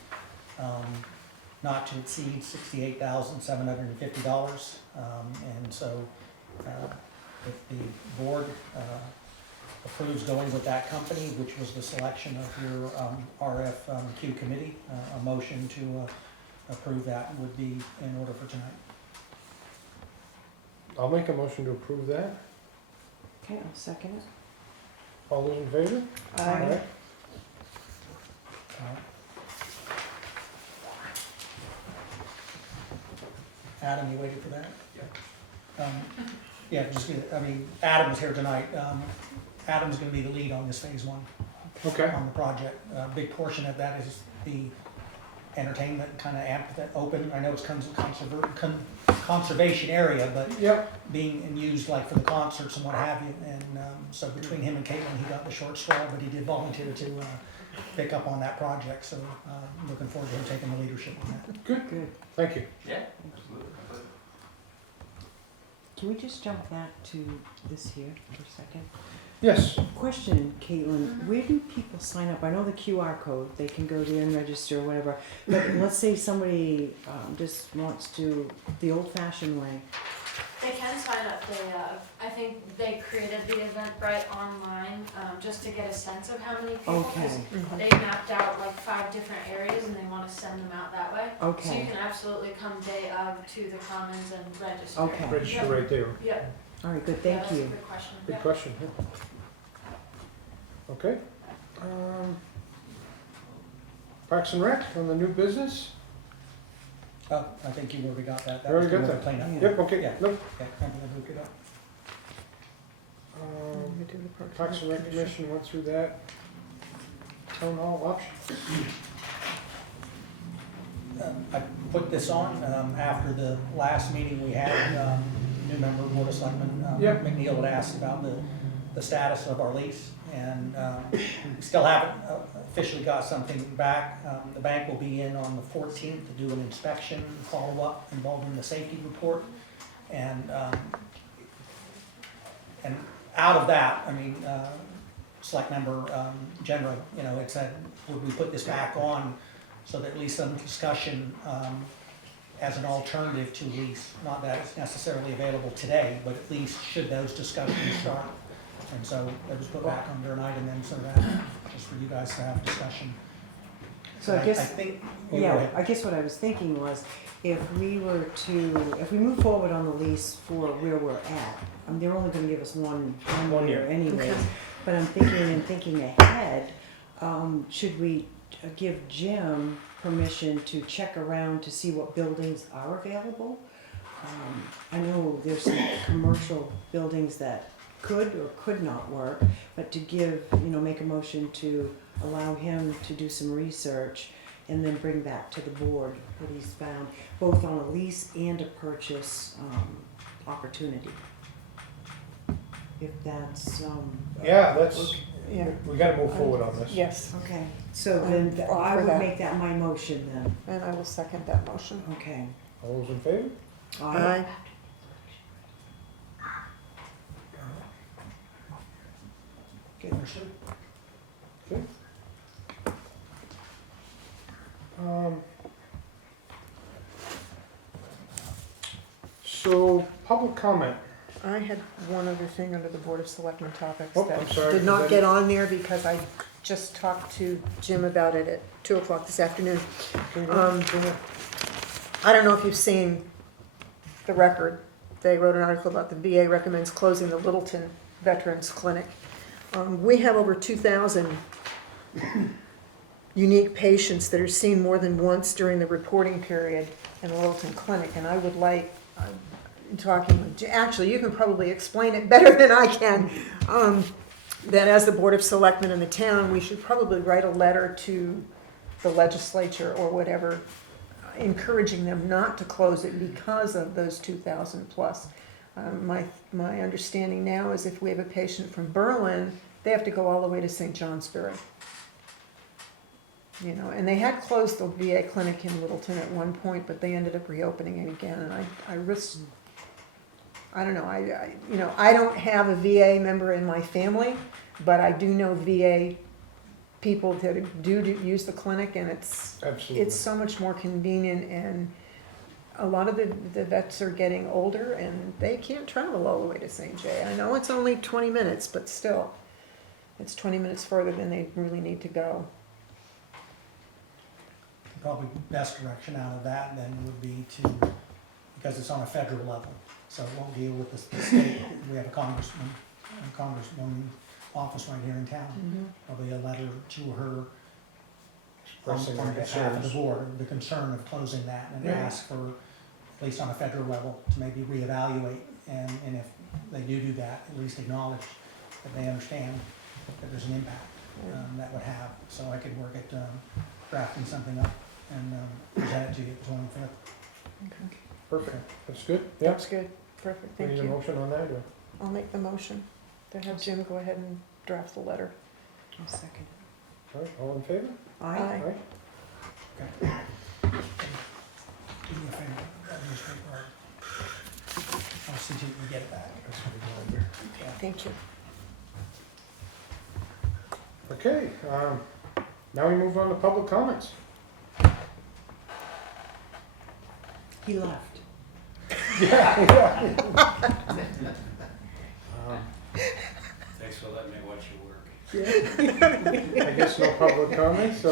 not to exceed $68,750. And so if the board approves going with that company, which was the selection of your RFQ committee, a motion to approve that would be in order for tonight. I'll make a motion to approve that. Okay, I'll second it. All those in favor? Aye. Adam, you waited for that? Yeah. Adam's here tonight. Adam's gonna be the lead on this phase one, Okay. on the project. A big portion of that is the entertainment, kind of open. I know it's conservation area, but Yep, being used like for the concerts and what have you. And so between him and Caitlin, he got the short straw, but he did volunteer to pick up on that project. So looking forward to him taking the leadership on that. Good. thank you. Yeah. Can we just jump back to this here for a second? Yes, Question, Caitlin, where do people sign up? I know the QR code, they can go there and register or whatever, but let's say somebody just wants to the old-fashioned way. They can sign up, I think they created the Eventbrite online, just to get a sense of how many people. 'Cause Okay, they mapped out like 5 different areas and they wanna send them out that way. So you okay, can absolutely come day of to the Commons and register. okay. register right there. Yeah. All right, good, Yeah, thank that's a you. good question. Good Yeah. question. Yeah. Okay. Parks and Rec on the new business? Oh, I think you already got that. That Already was got the that. cleanup. Yeah. Yep, okay, Yeah. nope. Okay, I'm gonna look it up. Um, We do the Parks and Rec Commission went through that. Town Hall options. I put this on after the last meeting we had. New member, Board of Selectmen, Yep. McNeil had asked about the status of our lease, and we still haven't officially got something back. The bank will be in on the 14th to do an inspection, follow-up involving the safety report, and out of that, Select Member General, it said, would we put this back on so that at least some discussion as an alternative to lease, not that it's necessarily available today, but at least should those discussions start. And so it was put back under an item then so that, just for you guys to have discussion. So I guess, think, yeah, I guess what I was thinking was, if we move forward on the lease for where we're at, they're only gonna give us one year anyways. Okay. But I'm thinking ahead, should we give Jim permission to check around to see what buildings are available? I know there's some commercial buildings that could or could not work, but to give, make a motion to allow him to do some research and then bring back to the board what he's found, both on a lease and a purchase opportunity. If that's, Yeah, that's, Yeah. we gotta move forward on this. Yes, okay, so then all I for would that. make that my motion then, and I will second that motion. okay. All those in favor? Aye. Okay, understood. Okay. So, public comment. I had one other thing under the Board of Selectmen topics Oh, that I'm sorry, did not Betty. get on there because I just talked to Jim about it at 2:00 this afternoon. I don't know if you've seen the record. They wrote an article about the VA recommends closing the Littleton Veterans Clinic. We have over 2,000 unique patients that are seen more than once during the reporting period in the Littleton Clinic, and I would like, talking with, actually, you can probably explain it better than I can, that as the Board of Selectmen in the town, we should probably write a letter to the legislature or whatever, encouraging them not to close it because of those 2,000 plus. My understanding now is if we have a patient from Berlin, they have to go all the way to St. Johnsbury. And they had closed the VA clinic in Littleton at one point, but they ended up reopening it again, and I don't know, I don't have a VA member in my family, but I do know VA people that do use the clinic, and Absolutely. it's so much more convenient, and a lot of the vets are getting older, and they can't travel all the way to St. J. I know it's only 20 minutes, but still, it's 20 minutes further than they really need to go. Probably best direction out of that then would be to, because it's on a federal level, so it won't deal with the state. We have a congresswoman office right here in town. Probably a letter to her Expressing on our behalf of the concerns. board, the concern of closing that, and Yeah. ask for, at least on a federal level, to maybe reevaluate, and if they do that, at least acknowledge that they understand that there's an impact that would have, so I could work at drafting something up and present it to you at the 25th. Okay. Perfect, that's good, yeah. That's good, perfect, We thank need a you. motion on that, or? I'll make the motion to have Jim go ahead and draft the letter. I'll second All right, all in favor? it. Aye. Aye. Okay. Do me a favor, administrator, I'll see if you can get it back. That's what we're doing Yeah. Thank you. here. Okay, now we move on to public comments. He left. Thanks for letting me watch you work. I guess no public comments, so,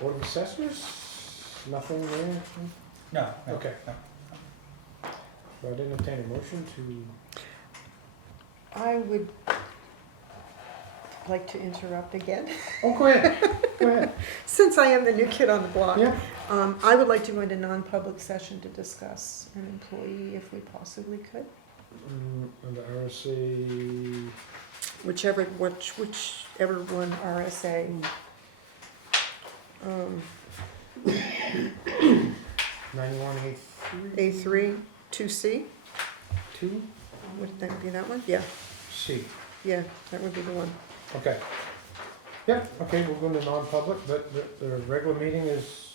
Board of Assessors, nothing there? No, no. Okay. no. So I'd entertain a motion to, I would like to interrupt again, oh, go ahead, go ahead. since I am the new kid on the block. Yeah, I would like to go into non-public session to discuss an employee if we possibly could. under RSA, Whichever one, RSA. 91A3. A3, 2C, 2, would that be that one? Yeah, C. yeah, that would be the one. Okay. Yeah, okay, we'll go into non-public, but the regular meeting is,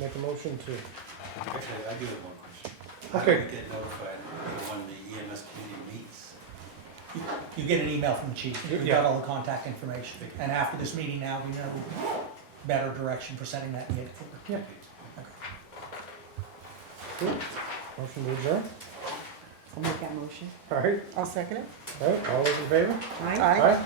make a motion to, Actually, I do have one question. How do Okay. we get notified when the EMS committee meets? You get an email from the chief, we've Yeah. got all the contact information, and after this meeting now, we know better direction for setting that date for. Yeah. motion to adjourn. I'll make that motion. All right, I'll second it. all right, all those in favor? Aye. Aye. Aye.